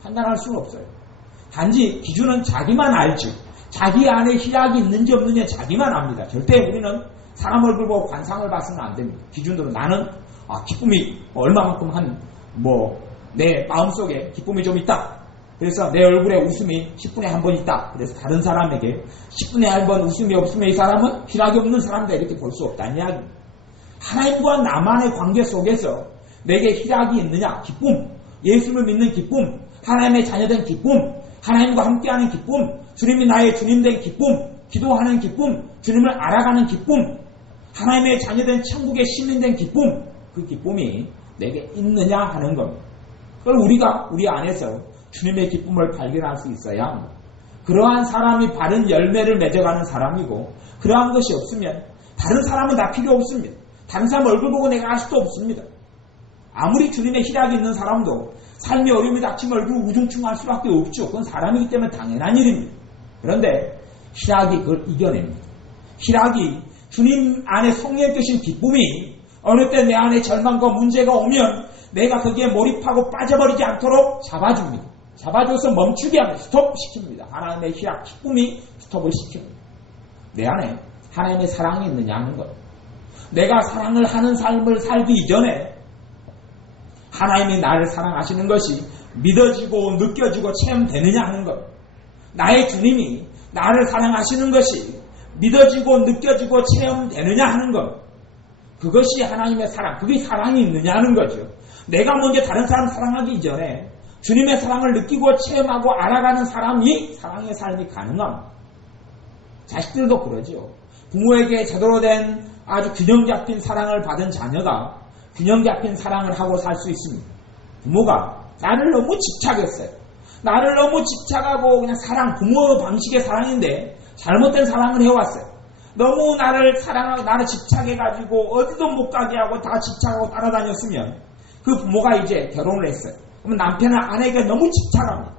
판단할 수는 없어요. 단지 기준은 자기만 알죠. 자기 안에 희락이 있는지 없느냐 자기만 압니다. 절대 우리는 사람 얼굴 보고 관상을 봐서는 안 됩니다. 기준으로 나는 기쁨이 얼마만큼 내 마음속에 기쁨이 좀 있다. 그래서 내 얼굴에 웃음이 10분에 한 번 있다. 그래서 다른 사람에게 10분에 한 번 웃음이 없으면 이 사람은 희락이 없는 사람이다. 이렇게 볼 수 없다는 이야기입니다. 하나님과 나만의 관계 속에서 내게 희락이 있느냐, 기쁨, 예수를 믿는 기쁨, 하나님의 자녀된 기쁨, 하나님과 함께하는 기쁨, 주님이 나의 주님된 기쁨, 기도하는 기쁨, 주님을 알아가는 기쁨, 하나님의 자녀된 천국의 시민된 기쁨, 그 기쁨이 내게 있느냐 하는 겁니다. 그걸 우리가 우리 안에서 주님의 기쁨을 발견할 수 있어야 합니다. 그러한 사람이 바른 열매를 맺어가는 사람이고 그러한 것이 없으면 다른 사람은 다 필요 없습니다. 다른 사람 얼굴 보고 내가 알 수도 없습니다. 아무리 주님의 희락이 있는 사람도 삶의 어려움이 닥치면 얼굴 우중충할 수밖에 없죠. 그건 사람이기 때문에 당연한 일입니다. 그런데 희락이 그걸 이겨냅니다. 희락이 주님 안에 성령의 뜻인 기쁨이 어느 때 내 안에 절망과 문제가 오면 내가 거기에 몰입하고 빠져버리지 않도록 잡아줍니다. 잡아줘서 멈추게 하면 스톱시킵니다. 하나님의 희락, 기쁨이 스톱을 시킵니다. 내 안에 하나님의 사랑이 있느냐 하는 것. 내가 사랑을 하는 삶을 살기 이전에 하나님이 나를 사랑하시는 것이 믿어지고 느껴지고 체험되느냐 하는 것. 나의 주님이 나를 사랑하시는 것이 믿어지고 느껴지고 체험되느냐 하는 것. 그것이 하나님의 사랑, 그게 사랑이 있느냐 하는 거죠. 내가 먼저 다른 사람 사랑하기 이전에 주님의 사랑을 느끼고 체험하고 알아가는 사람이 사랑의 삶이 가능합니다. 자식들도 그러죠. 부모에게 제대로 된 아주 균형 잡힌 사랑을 받은 자녀가 균형 잡힌 사랑을 하고 살 수 있습니다. 부모가 나를 너무 집착했어요. 나를 너무 집착하고 그냥 사랑, 부모 방식의 사랑인데 잘못된 사랑을 해왔어요. 너무 나를 사랑하고 나를 집착해가지고 어디도 못 가게 하고 다 집착하고 따라다녔으면 그 부모가 이제 결혼을 했어요. 그러면 남편은 아내에게 너무 집착합니다.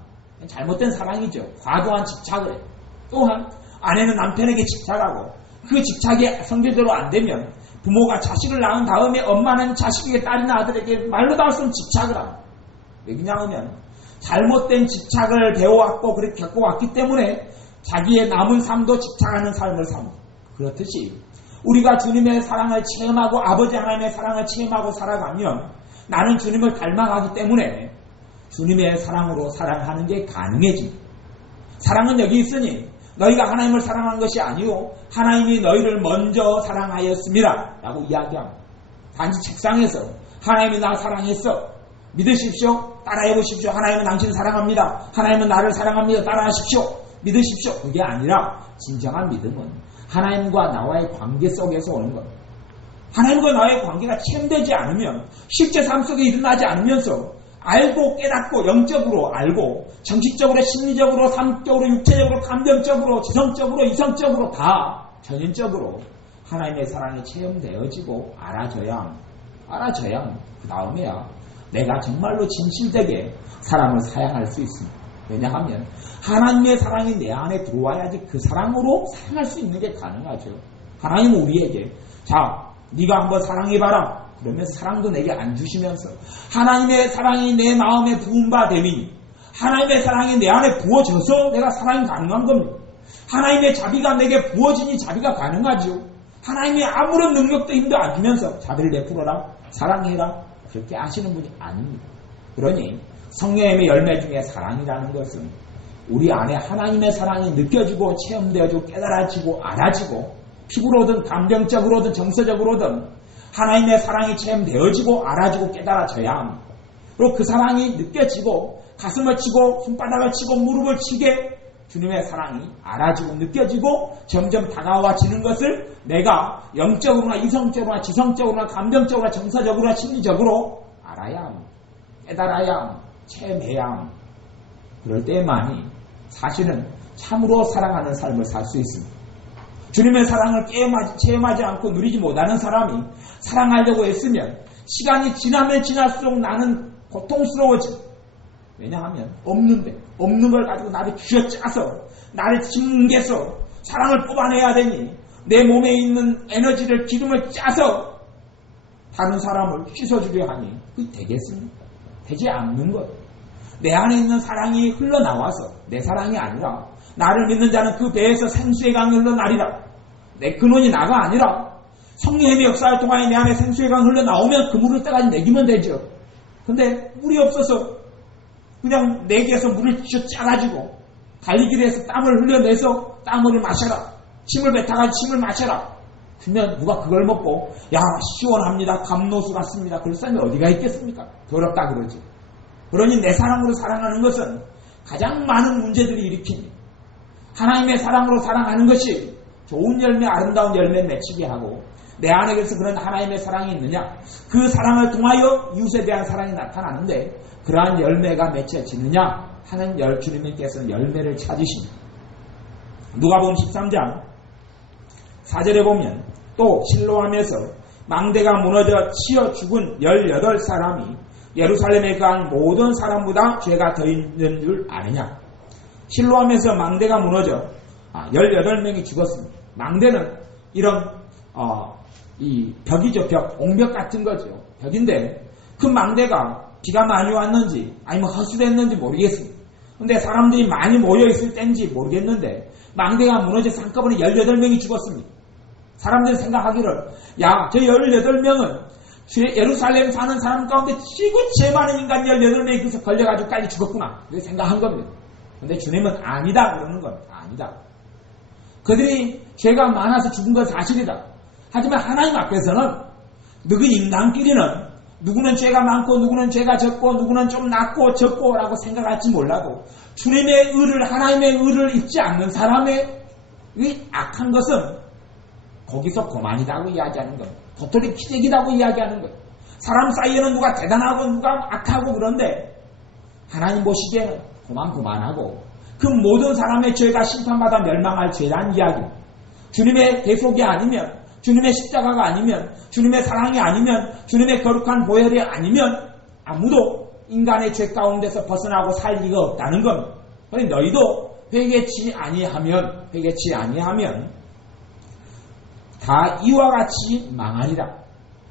잘못된 사랑이죠. 과도한 집착을 해요. 또한 아내는 남편에게 집착하고 그 집착이 성질대로 안 되면 부모가 자식을 낳은 다음에 엄마는 자식에게 딸이나 아들에게 말로 다 할 수 없는 집착을 합니다. 왜냐하면 잘못된 집착을 배워왔고 그렇게 겪어왔기 때문에 자기의 남은 삶도 집착하는 삶을 삽니다. 그렇듯이 우리가 주님의 사랑을 체험하고 아버지 하나님의 사랑을 체험하고 살아가면 나는 주님을 닮아가기 때문에 주님의 사랑으로 사랑하는 게 가능해집니다. 사랑은 여기 있으니 너희가 하나님을 사랑한 것이 아니요 하나님이 너희를 먼저 사랑하였습니다 라고 이야기합니다. 단지 책상에서 하나님이 나 사랑했어 믿으십시오 따라해보십시오 하나님은 당신을 사랑합니다 하나님은 나를 사랑합니다 따라하십시오 믿으십시오 그게 아니라 진정한 믿음은 하나님과 나와의 관계 속에서 오는 겁니다. 하나님과 나의 관계가 체험되지 않으면 실제 삶 속에 일어나지 않으면서 알고 깨닫고 영적으로 알고 정신적으로 심리적으로 삶적으로 육체적으로 감정적으로 지성적으로 이성적으로 다 전인적으로 하나님의 사랑이 체험되어지고 알아져야 합니다. 그 다음에야 내가 정말로 진실되게 사랑을 사양할 수 있습니다. 왜냐하면 하나님의 사랑이 내 안에 들어와야지 그 사랑으로 사랑할 수 있는 게 가능하죠. 하나님은 우리에게 자 네가 한번 사랑해봐라 그러면서 사랑도 내게 안 주시면서 하나님의 사랑이 내 마음에 부은 바 되니 하나님의 사랑이 내 안에 부어져서 내가 사랑이 가능한 겁니다. 하나님의 자비가 내게 부어지니 자비가 가능하죠. 하나님이 아무런 능력도 힘도 안 주면서 자비를 베풀어라 사랑해라 그렇게 하시는 분이 아닙니다. 그러니 성령의 열매 중에 사랑이라는 것은 우리 안에 하나님의 사랑이 느껴지고 체험되어지고 깨달아지고 알아지고 피부로든 감정적으로든 정서적으로든 하나님의 사랑이 체험되어지고 알아지고 깨달아져야 합니다. 그리고 그 사랑이 느껴지고 가슴을 치고 손바닥을 치고 무릎을 치게 주님의 사랑이 알아지고 느껴지고 점점 다가와지는 것을 내가 영적으로나 이성적으로나 지성적으로나 감정적으로나 정서적으로나 심리적으로 알아야 함, 깨달아야 함, 체험해야 함. 그럴 때만이 사실은 참으로 사랑하는 삶을 살 수 있습니다. 주님의 사랑을 체험하지 않고 누리지 못하는 사람이 사랑하려고 했으면 시간이 지나면 지날수록 나는 고통스러워지. 왜냐하면 없는 걸 가지고 나를 쥐어짜서 나를 짓뭉개서 사랑을 뽑아내야 되니 내 몸에 있는 에너지를 기름을 짜서 다른 사람을 씻어주려 하니 그게 되겠습니까? 되지 않는 것. 내 안에 있는 사랑이 흘러나와서 내 사랑이 아니라 나를 믿는 자는 그 배에서 생수의 강이 흘러나리라. 내 근원이 나가 아니라 성령의 역사를 통하여 내 안에 생수의 강이 흘러나오면 그 물을 따가지 먹이면 되죠. 근데 물이 없어서 그냥 내게서 물을 짜가지고 달리기를 해서 땀을 흘려내서 땀을 마셔라. 침을 뱉어가지고 침을 마셔라. 그러면 누가 그걸 먹고 야 시원합니다. 감노수 같습니다. 그럴 사람이 어디가 있겠습니까? 더럽다 그러지. 그러니 내 사랑으로 사랑하는 것은 가장 많은 문제들이 일으키니 하나님의 사랑으로 사랑하는 것이 좋은 열매 아름다운 열매 맺히게 하고 내 안에 그래서 그런 하나님의 사랑이 있느냐 그 사랑을 통하여 이웃에 대한 사랑이 나타나는데 그러한 열매가 맺혀지느냐 하는 주님께서는 열매를 찾으십니다. 누가복음 13장 4절에 보면 또 실로암에서 망대가 무너져 치여 죽은 18사람이 예루살렘에 거한 모든 사람보다 죄가 더 있는 줄 아느냐. 실로암에서 망대가 무너져 18명이 죽었습니다. 망대는 이런 이 벽이죠. 벽, 옹벽 같은 거죠. 벽인데 그 망대가 비가 많이 왔는지 아니면 허술했는지 모르겠습니다. 근데 사람들이 많이 모여있을 때인지 모르겠는데 망대가 무너져서 한꺼번에 18명이 죽었습니다. 사람들이 생각하기를 야, 저 18명은 예루살렘 사는 사람 가운데 지구 제일 많은 인간 18명이 그래서 걸려가지고 빨리 죽었구나. 그렇게 생각한 겁니다. 근데 주님은 아니다 그러는 겁니다. 아니다. 그들이 죄가 많아서 죽은 건 사실이다. 하지만 하나님 앞에서는 너희 인간끼리는 누구는 죄가 많고 누구는 죄가 적고 누구는 좀 낮고 적고 라고 생각할지 몰라도 주님의 의를 하나님의 의를 잊지 않는 사람의 악한 것은 거기서 고만이라고 이야기하는 겁니다. 도토리 키재기라고 이야기하는 거예요. 사람 사이에는 누가 대단하고 누가 악하고 그런데 하나님 보시기에는 고만고만하고 그 모든 사람의 죄가 심판받아 멸망할 죄란 이야기입니다. 주님의 대속이 아니면 주님의 십자가가 아니면 주님의 사랑이 아니면 주님의 거룩한 보혈이 아니면 아무도 인간의 죄 가운데서 벗어나고 살 리가 없다는 겁니다. 그러니 너희도 회개치 아니하면 다 이와 같이 망하리라.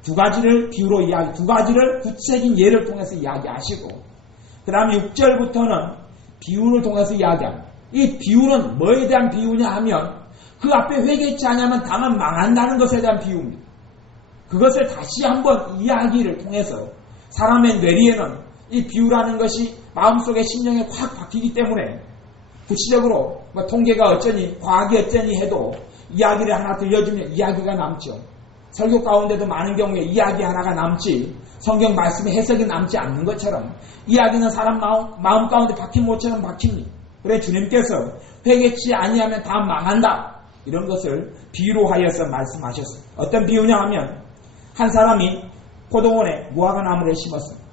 두 가지를 구체적인 예를 통해서 이야기하시고 그 다음에 6절부터는 비유를 통해서 이야기합니다. 이 비유는 뭐에 대한 비유냐 하면 그 앞에 회개치 않으면 다만 망한다는 것에 대한 비유입니다. 그것을 다시 한번 이야기를 통해서 사람의 뇌리에는 이 비유라는 것이 마음속에 심령에 확 박히기 때문에 구체적으로 통계가 어쩌니 과학이 어쩌니 해도 이야기를 하나 들려주면 이야기가 남죠. 설교 가운데도 많은 경우에 이야기 하나가 남지 성경 말씀의 해석이 남지 않는 것처럼 이야기는 사람 마음 가운데 박힌 못처럼 박힙니다. 그래 주님께서 회개치 아니하면 다 망한다. 이런 것을 비유로 하여서 말씀하셨어요. 어떤 비유냐 하면 한 사람이 포도원에 무화과나무를 심었습니다.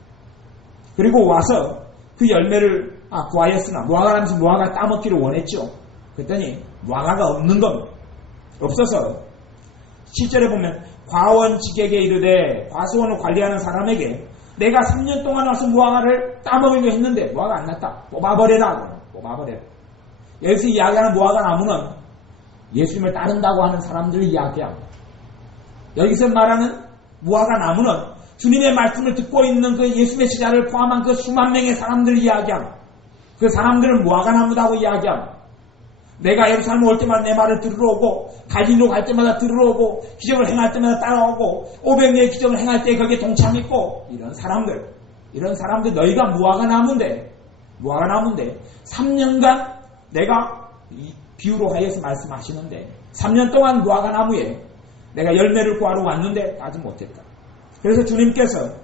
그리고 와서 그 열매를 구하였으나 무화과나무에서 무화과 따먹기를 원했죠. 그랬더니 무화과가 없는 겁니다. 없어서 7절에 보면 과원직에게 이르되 과수원을 관리하는 사람에게 내가 3년 동안 와서 무화과를 따먹으려 했는데 무화과 안 났다. 뽑아버려라. 여기서 이야기하는 무화과나무는 예수님을 따른다고 하는 사람들을 이야기합니다. 여기서 말하는 무화과나무는 주님의 말씀을 듣고 있는 그 예수의 제자를 포함한 그 수만 명의 사람들을 이야기합니다. 그 사람들은 무화과나무라고 이야기합니다. 내가 예루살렘 올 때마다 내 말을 들으러 오고 갈릴리로 갈 때마다 들으러 오고 기적을 행할 때마다 따라오고 500명의 기적을 행할 때 거기에 동참했고 이런 사람들 너희가 무화과나무인데 3년간 내가 비유로 하여서 말씀하시는데 3년 동안 무화과나무에 내가 열매를 구하러 왔는데 따지 못했다. 그래서 주님께서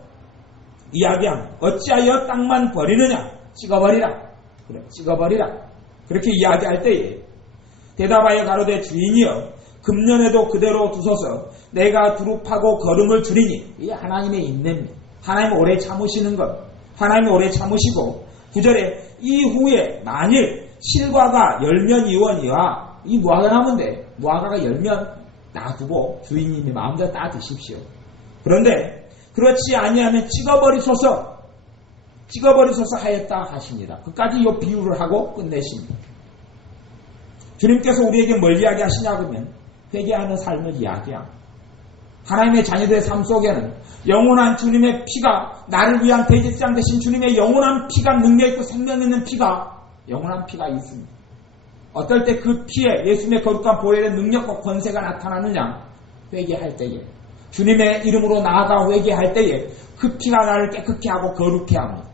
이야기합니다. 어찌하여 땅만 버리느냐? 찍어버리라. 그래, 찍어버리라. 그렇게 이야기할 때에 대답하여 가로되 주인이여 금년에도 그대로 두소서 내가 두릅하고 걸음을 줄이니. 이 하나님의 인내입니다. 하나님 오래 참으시는 것. 하나님이 오래 참으시고 9절에 이후에 만일 실과가 열면 이원이와 이 무화과 나무인데 무화과가 열면 놔두고 주인님이 마음대로 따 드십시오. 그런데 그렇지 아니하면 찍어버리소서 하였다 하십니다. 끝까지 이 비유를 하고 끝내십니다. 주님께서 우리에게 뭘 이야기하시냐 그러면 회개하는 삶을 이야기합니다. 하나님의 자녀들의 삶 속에는 영원한 주님의 피가 나를 위한 대제사장 되신 주님의 영원한 피가 능력있고 생명 있는 피가 영원한 피가 있습니다. 어떨 때 그 피에 예수님의 거룩한 보혈의 능력과 권세가 나타나느냐? 회개할 때에 주님의 이름으로 나아가 회개할 때에 그 피가 나를 깨끗게 하고 거룩해 합니다.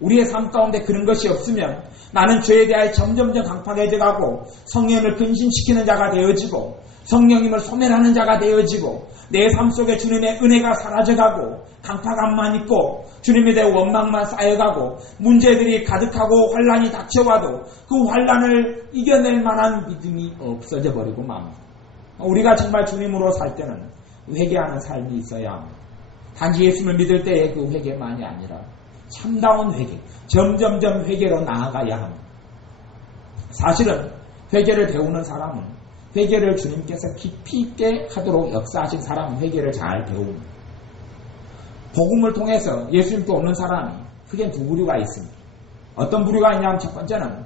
우리의 삶 가운데 그런 것이 없으면 나는 죄에 대하여 점점점 강팍해져 가고 성령님을 근심시키는 자가 되어지고 성령님을 소멸하는 자가 되어지고 내 삶 속에 주님의 은혜가 사라져가고 강팍함만 있고 주님에 대해 원망만 쌓여가고 문제들이 가득하고 환란이 닥쳐와도 그 환란을 이겨낼 만한 믿음이 없어져 버리고 맙니다. 우리가 정말 주님으로 살 때는 회개하는 삶이 있어야 합니다. 단지 예수님을 믿을 때의 그 회개만이 아니라 참다운 회개, 점점점 회개로 나아가야 합니다. 사실은 회개를 배우는 사람은 회개를 주님께서 깊이 있게 하도록 역사하신 사람은 회개를 잘 배웁니다. 복음을 통해서 예수님께 오는 사람이 크게 두 부류가 있습니다. 어떤 부류가 있냐면 첫 번째는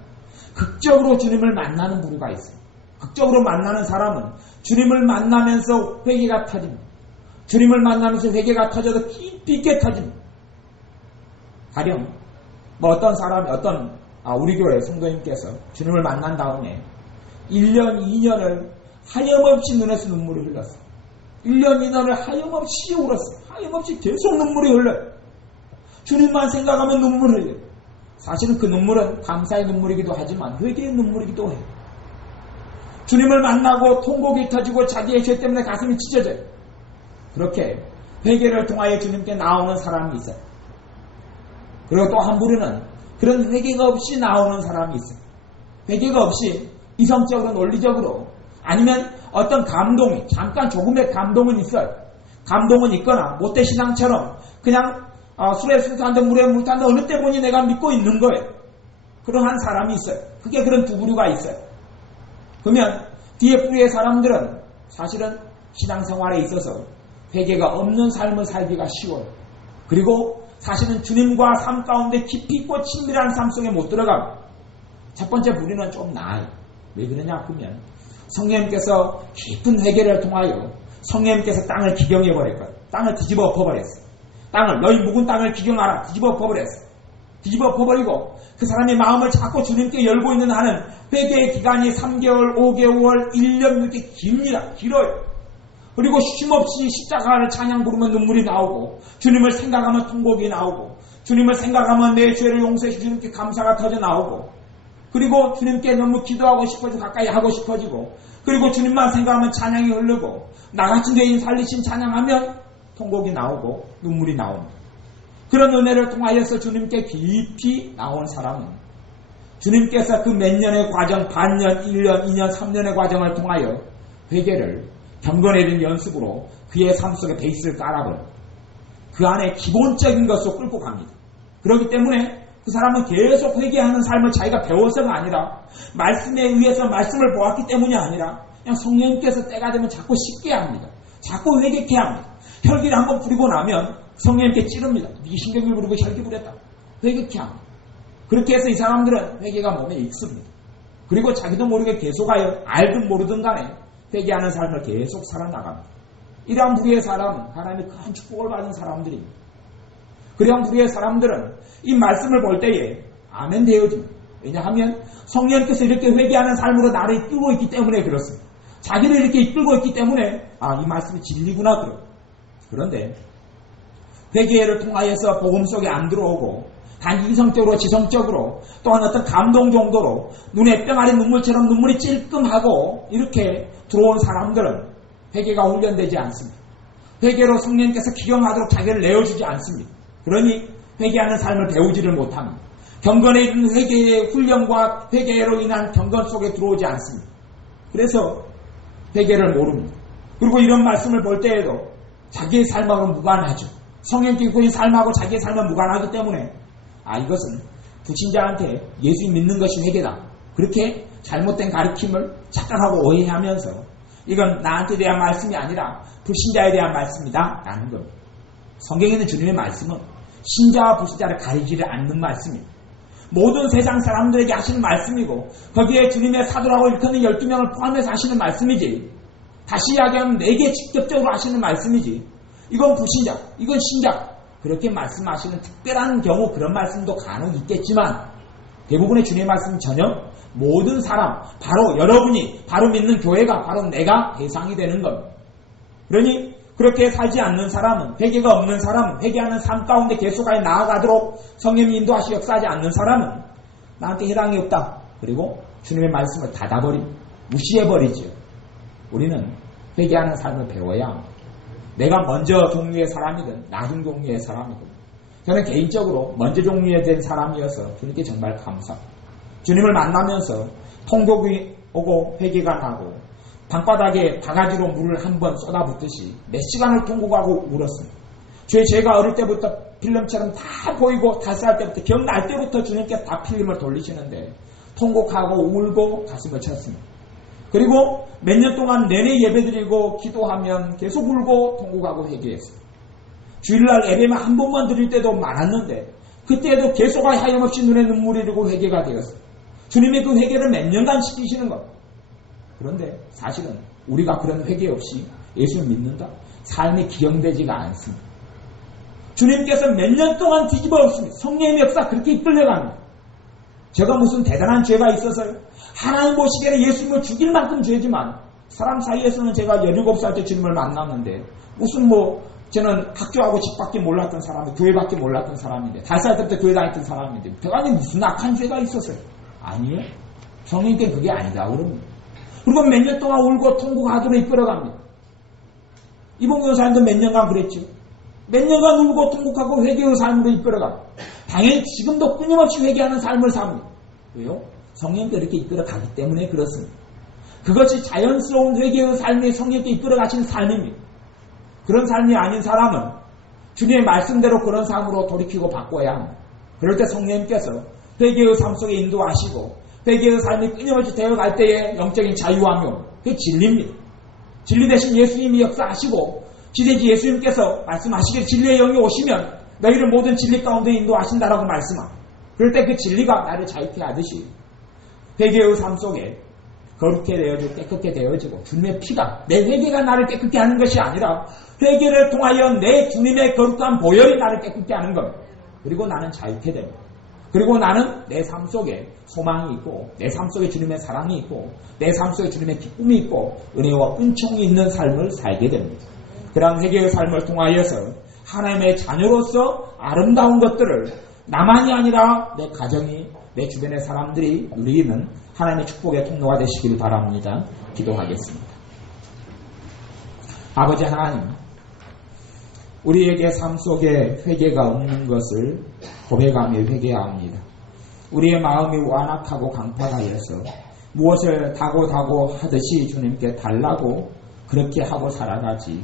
극적으로 주님을 만나는 부류가 있습니다. 극적으로 만나는 사람은 주님을 만나면서 회개가 터집니다. 주님을 만나면서 회개가 터져도 깊이 있게 터집니다. 가령 어떤 사람이 우리 교회 성도님께서 주님을 만난 다음에 1년, 2년을 하염없이 눈에서 눈물이 흘렀어요. 1년, 2년을 하염없이 울었어요. 하염없이 계속 눈물이 흘러요. 주님만 생각하면 눈물을 흘려요. 사실은 그 눈물은 감사의 눈물이기도 하지만 회개의 눈물이기도 해요. 주님을 만나고 통곡이 터지고 자기의 죄 때문에 가슴이 찢어져요. 그렇게 회개를 통하여 주님께 나오는 사람이 있어요. 그리고 또 한 부류는 그런 회개가 없이 나오는 사람이 있어요. 회개가 없이 이성적으로 논리적으로 아니면 어떤 감동이 잠깐 조금의 감동은 있어요. 감동은 있거나 모태신앙처럼 그냥 술에 술 탄다 물에 물 탄다 어느 때 보니 내가 믿고 있는 거예요. 그러한 사람이 있어요. 그게 그런 두 부류가 있어요. 그러면 뒤에 부류의 사람들은 사실은 신앙생활에 있어서 회개가 없는 삶을 살기가 쉬워요. 그리고 사실은 주님과 삶 가운데 깊이 있고 친밀한 삶 속에 못 들어가고 첫 번째 부류는 좀 나아요. 왜 그러냐 하면 성령님께서 깊은 회개를 통하여 성령님께서 땅을 기경해버렸거든요. 땅을 뒤집어 엎어버렸어요. 너희 묵은 땅을 기경하라. 뒤집어 엎어버렸어요. 뒤집어 엎어버리고 그 사람의 마음을 자꾸 주님께 열고 있는 한은 회개의 기간이 3개월, 5개월, 1년 이렇게 깁니다. 길어요. 그리고 쉼없이 십자가를 찬양 부르면 눈물이 나오고 주님을 생각하면 통곡이 나오고 주님을 생각하면 내 죄를 용서해 주님께 감사가 터져 나오고 그리고 주님께 너무 기도하고 싶어지고 가까이 하고 싶어지고 그리고 주님만 생각하면 찬양이 흐르고 나같은 죄인 살리신 찬양하면 통곡이 나오고 눈물이 나옵니다. 그런 은혜를 통하여서 주님께 깊이 나온 사람은 주님께서 그 몇 년의 과정, 반년, 1년, 2년, 3년의 과정을 통하여 회개를 경건해진 연습으로 그의 삶 속에 베이스를 깔아버려 그 안에 기본적인 것으로 끌고 갑니다. 그렇기 때문에 그 사람은 계속 회개하는 삶을 자기가 배워서가 아니라 말씀에 의해서 말씀을 보았기 때문이 아니라 그냥 성령님께서 때가 되면 자꾸 쉽게 합니다. 자꾸 회개케 합니다. 혈기를 한번 부리고 나면 성령님께 찌릅니다. 네 신경을 부리고 혈기 부렸다. 회개케 합니다. 그렇게 해서 이 사람들은 회개가 몸에 익습니다. 그리고 자기도 모르게 계속하여 알든 모르든 간에 회개하는 삶을 계속 살아나갑니다. 이러한 부류의 사람은 하나님의 큰 축복을 받은 사람들입니다. 그러한 부류의 사람들은 이 말씀을 볼 때에 아멘 되어집니다. 왜냐하면 성령께서 이렇게 회개하는 삶으로 나를 이끌고 있기 때문에 그렇습니다. 자기를 이렇게 이끌고 있기 때문에 이 말씀이 진리구나. 그런데 회개를 통하여서 복음 속에 안 들어오고 단지 이성적으로 지성적으로 또한 어떤 감동 정도로 눈에 뿅아리 눈물처럼 눈물이 찔끔하고 이렇게 들어온 사람들은 회개가 훈련되지 않습니다. 회개로 성령께서 기경하도록 자기를 내어주지 않습니다. 그러니 회개하는 삶을 배우지를 못합니다. 경건에 이른 회개의 훈련과 회개로 인한 경건 속에 들어오지 않습니다. 그래서 회개를 모릅니다. 그리고 이런 말씀을 볼 때에도 자기의 삶하고 무관하죠. 성령께 있는 삶하고 자기의 삶은 무관하기 때문에 이것은 불신자한테 예수 믿는 것이 회개다. 그렇게 잘못된 가르침을 착각하고 오해하면서 이건 나한테 대한 말씀이 아니라 불신자에 대한 말씀이다 라는 겁니다. 성경에 있는 주님의 말씀은 신자와 불신자를 가리지를 않는 말씀입니다. 모든 세상 사람들에게 하시는 말씀이고 거기에 주님의 사도라고 일컫는 12명을 포함해서 하시는 말씀이지, 다시 이야기하면 내게 직접적으로 하시는 말씀이지, 이건 불신자, 이건 신자 그렇게 말씀하시는 특별한 경우 그런 말씀도 간혹 있겠지만 대부분의 주님의 말씀은 전혀 모든 사람, 바로 여러분이 바로 믿는 교회가 바로 내가 대상이 되는 겁니다. 그러니 그렇게 살지 않는 사람은, 회개가 없는 사람은, 회개하는 삶 가운데 계속하여 나아가도록 성령이 인도하시 역사하지 않는 사람은 나한테 해당이 없다. 그리고 주님의 말씀을 닫아버리고 무시해버리죠. 우리는 회개하는 삶을 배워야 합니다. 내가 먼저 종류의 사람이든 나중 종류의 사람이든 저는 개인적으로 먼저 종류에 된 사람이어서 주님께 정말 감사합니다. 주님을 만나면서 통곡이 오고 회개가 나고 방바닥에 바가지로 물을 한번 쏟아붓듯이 몇 시간을 통곡하고 울었습니다. 제가 어릴 때부터 필름처럼 다 보이고 5살 때부터 기억날 때부터 주님께 다 필름을 돌리시는데 통곡하고 울고 가슴을 쳤습니다. 그리고 몇 년 동안 내내 예배드리고 기도하면 계속 울고 통곡하고 회개했습니다. 주일날 예배만 한 번만 드릴 때도 많았는데 그때도 계속 하염없이 눈에 눈물이 흐르고 회개가 되었습니다. 주님의 그 회개를 몇 년간 시키시는 것. 그런데 사실은 우리가 그런 회개 없이 예수를 믿는다? 삶이 기용되지가 않습니다. 주님께서 몇 년 동안 뒤집어 엎습니다. 성령의 역사 그렇게 이끌려갑니다. 제가 무슨 대단한 죄가 있어서요? 하나님 보시기에는 예수님을 죽일 만큼 죄지만 사람 사이에서는 제가 17살 때 주님을 만났는데 무슨 저는 학교하고 집밖에 몰랐던 사람이 교회밖에 몰랐던 사람인데 5살 때부터 교회 다녔던 사람인데 제가 무슨 악한 죄가 있었어요? 아니요. 성령께 그게 아니다 그럽니다. 그리고 몇 년 동안 울고 통곡하도록 이끌어갑니다. 이번 교사님도 몇 년간 그랬죠. 몇 년간 울고 통곡하고 회개의 삶으로 이끌어갑니다. 당연히 지금도 끊임없이 회개하는 삶을 삽니다. 왜요? 성령께 이렇게 이끌어가기 때문에 그렇습니다. 그것이 자연스러운 회개의 삶이 성령께 이끌어가시는 삶입니다. 그런 삶이 아닌 사람은 주님의 말씀대로 그런 삶으로 돌이키고 바꿔야 합니다. 그럴 때 성령님께서 회개의 삶 속에 인도하시고 회개의 삶이 끊임없이 되어갈 때에 영적인 자유하며 그게 진리입니다. 진리 대신 예수님이 역사하시고 지대지 예수님께서 말씀하시길 진리의 영이 오시면 너희를 모든 진리 가운데 인도하신다라고 말씀합니다. 그럴 때 그 진리가 나를 자유케 하듯이 회개의 삶 속에 거룩게 되어지고 깨끗게 되어지고 주님의 피가 내 회개가 나를 깨끗게 하는 것이 아니라 회개를 통하여 내 주님의 거룩한 보혈이 나를 깨끗게 하는 겁니다. 그리고 나는 자유케 됩니다. 그리고 나는 내 삶 속에 소망이 있고 내 삶 속에 주님의 사랑이 있고 내 삶 속에 주님의 기쁨이 있고 은혜와 은총이 있는 삶을 살게 됩니다. 그러한 회개의 삶을 통하여서 하나님의 자녀로서 아름다운 것들을 나만이 아니라 내 가정이 내 주변의 사람들이 누리는 하나님의 축복의 통로가 되시길 바랍니다. 기도하겠습니다. 아버지 하나님, 우리에게 삶 속에 회개가 없는 것을 고백하며 회개합니다. 우리의 마음이 완악하고 강팍하여서 무엇을 다고 하듯이 주님께 달라고 그렇게 하고 살아가지.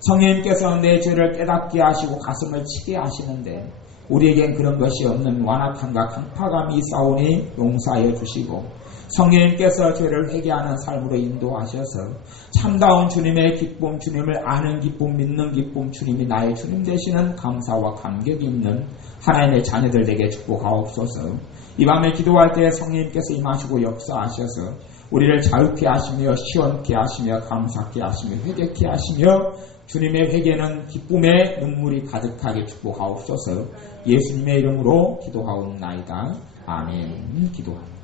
성령님께서 내 죄를 깨닫게 하시고 가슴을 치게 하시는데 우리에겐 그런 것이 없는 완악함과 강팍함이 싸우니 용서하여 주시고 성령님께서 죄를 회개하는 삶으로 인도하셔서 참다운 주님의 기쁨, 주님을 아는 기쁨, 믿는 기쁨, 주님이 나의 주님 되시는 감사와 감격이 있는 하나님의 자녀들 되게 축복하옵소서. 이 밤에 기도할 때 성령님께서 임하시고 역사하셔서 우리를 자유케 하시며 시원케 하시며 감사케 하시며 회개케 하시며 주님의 회개는 기쁨의 눈물이 가득하게 축복하옵소서. 예수님의 이름으로 기도하옵나이다. 아멘. 기도합니다.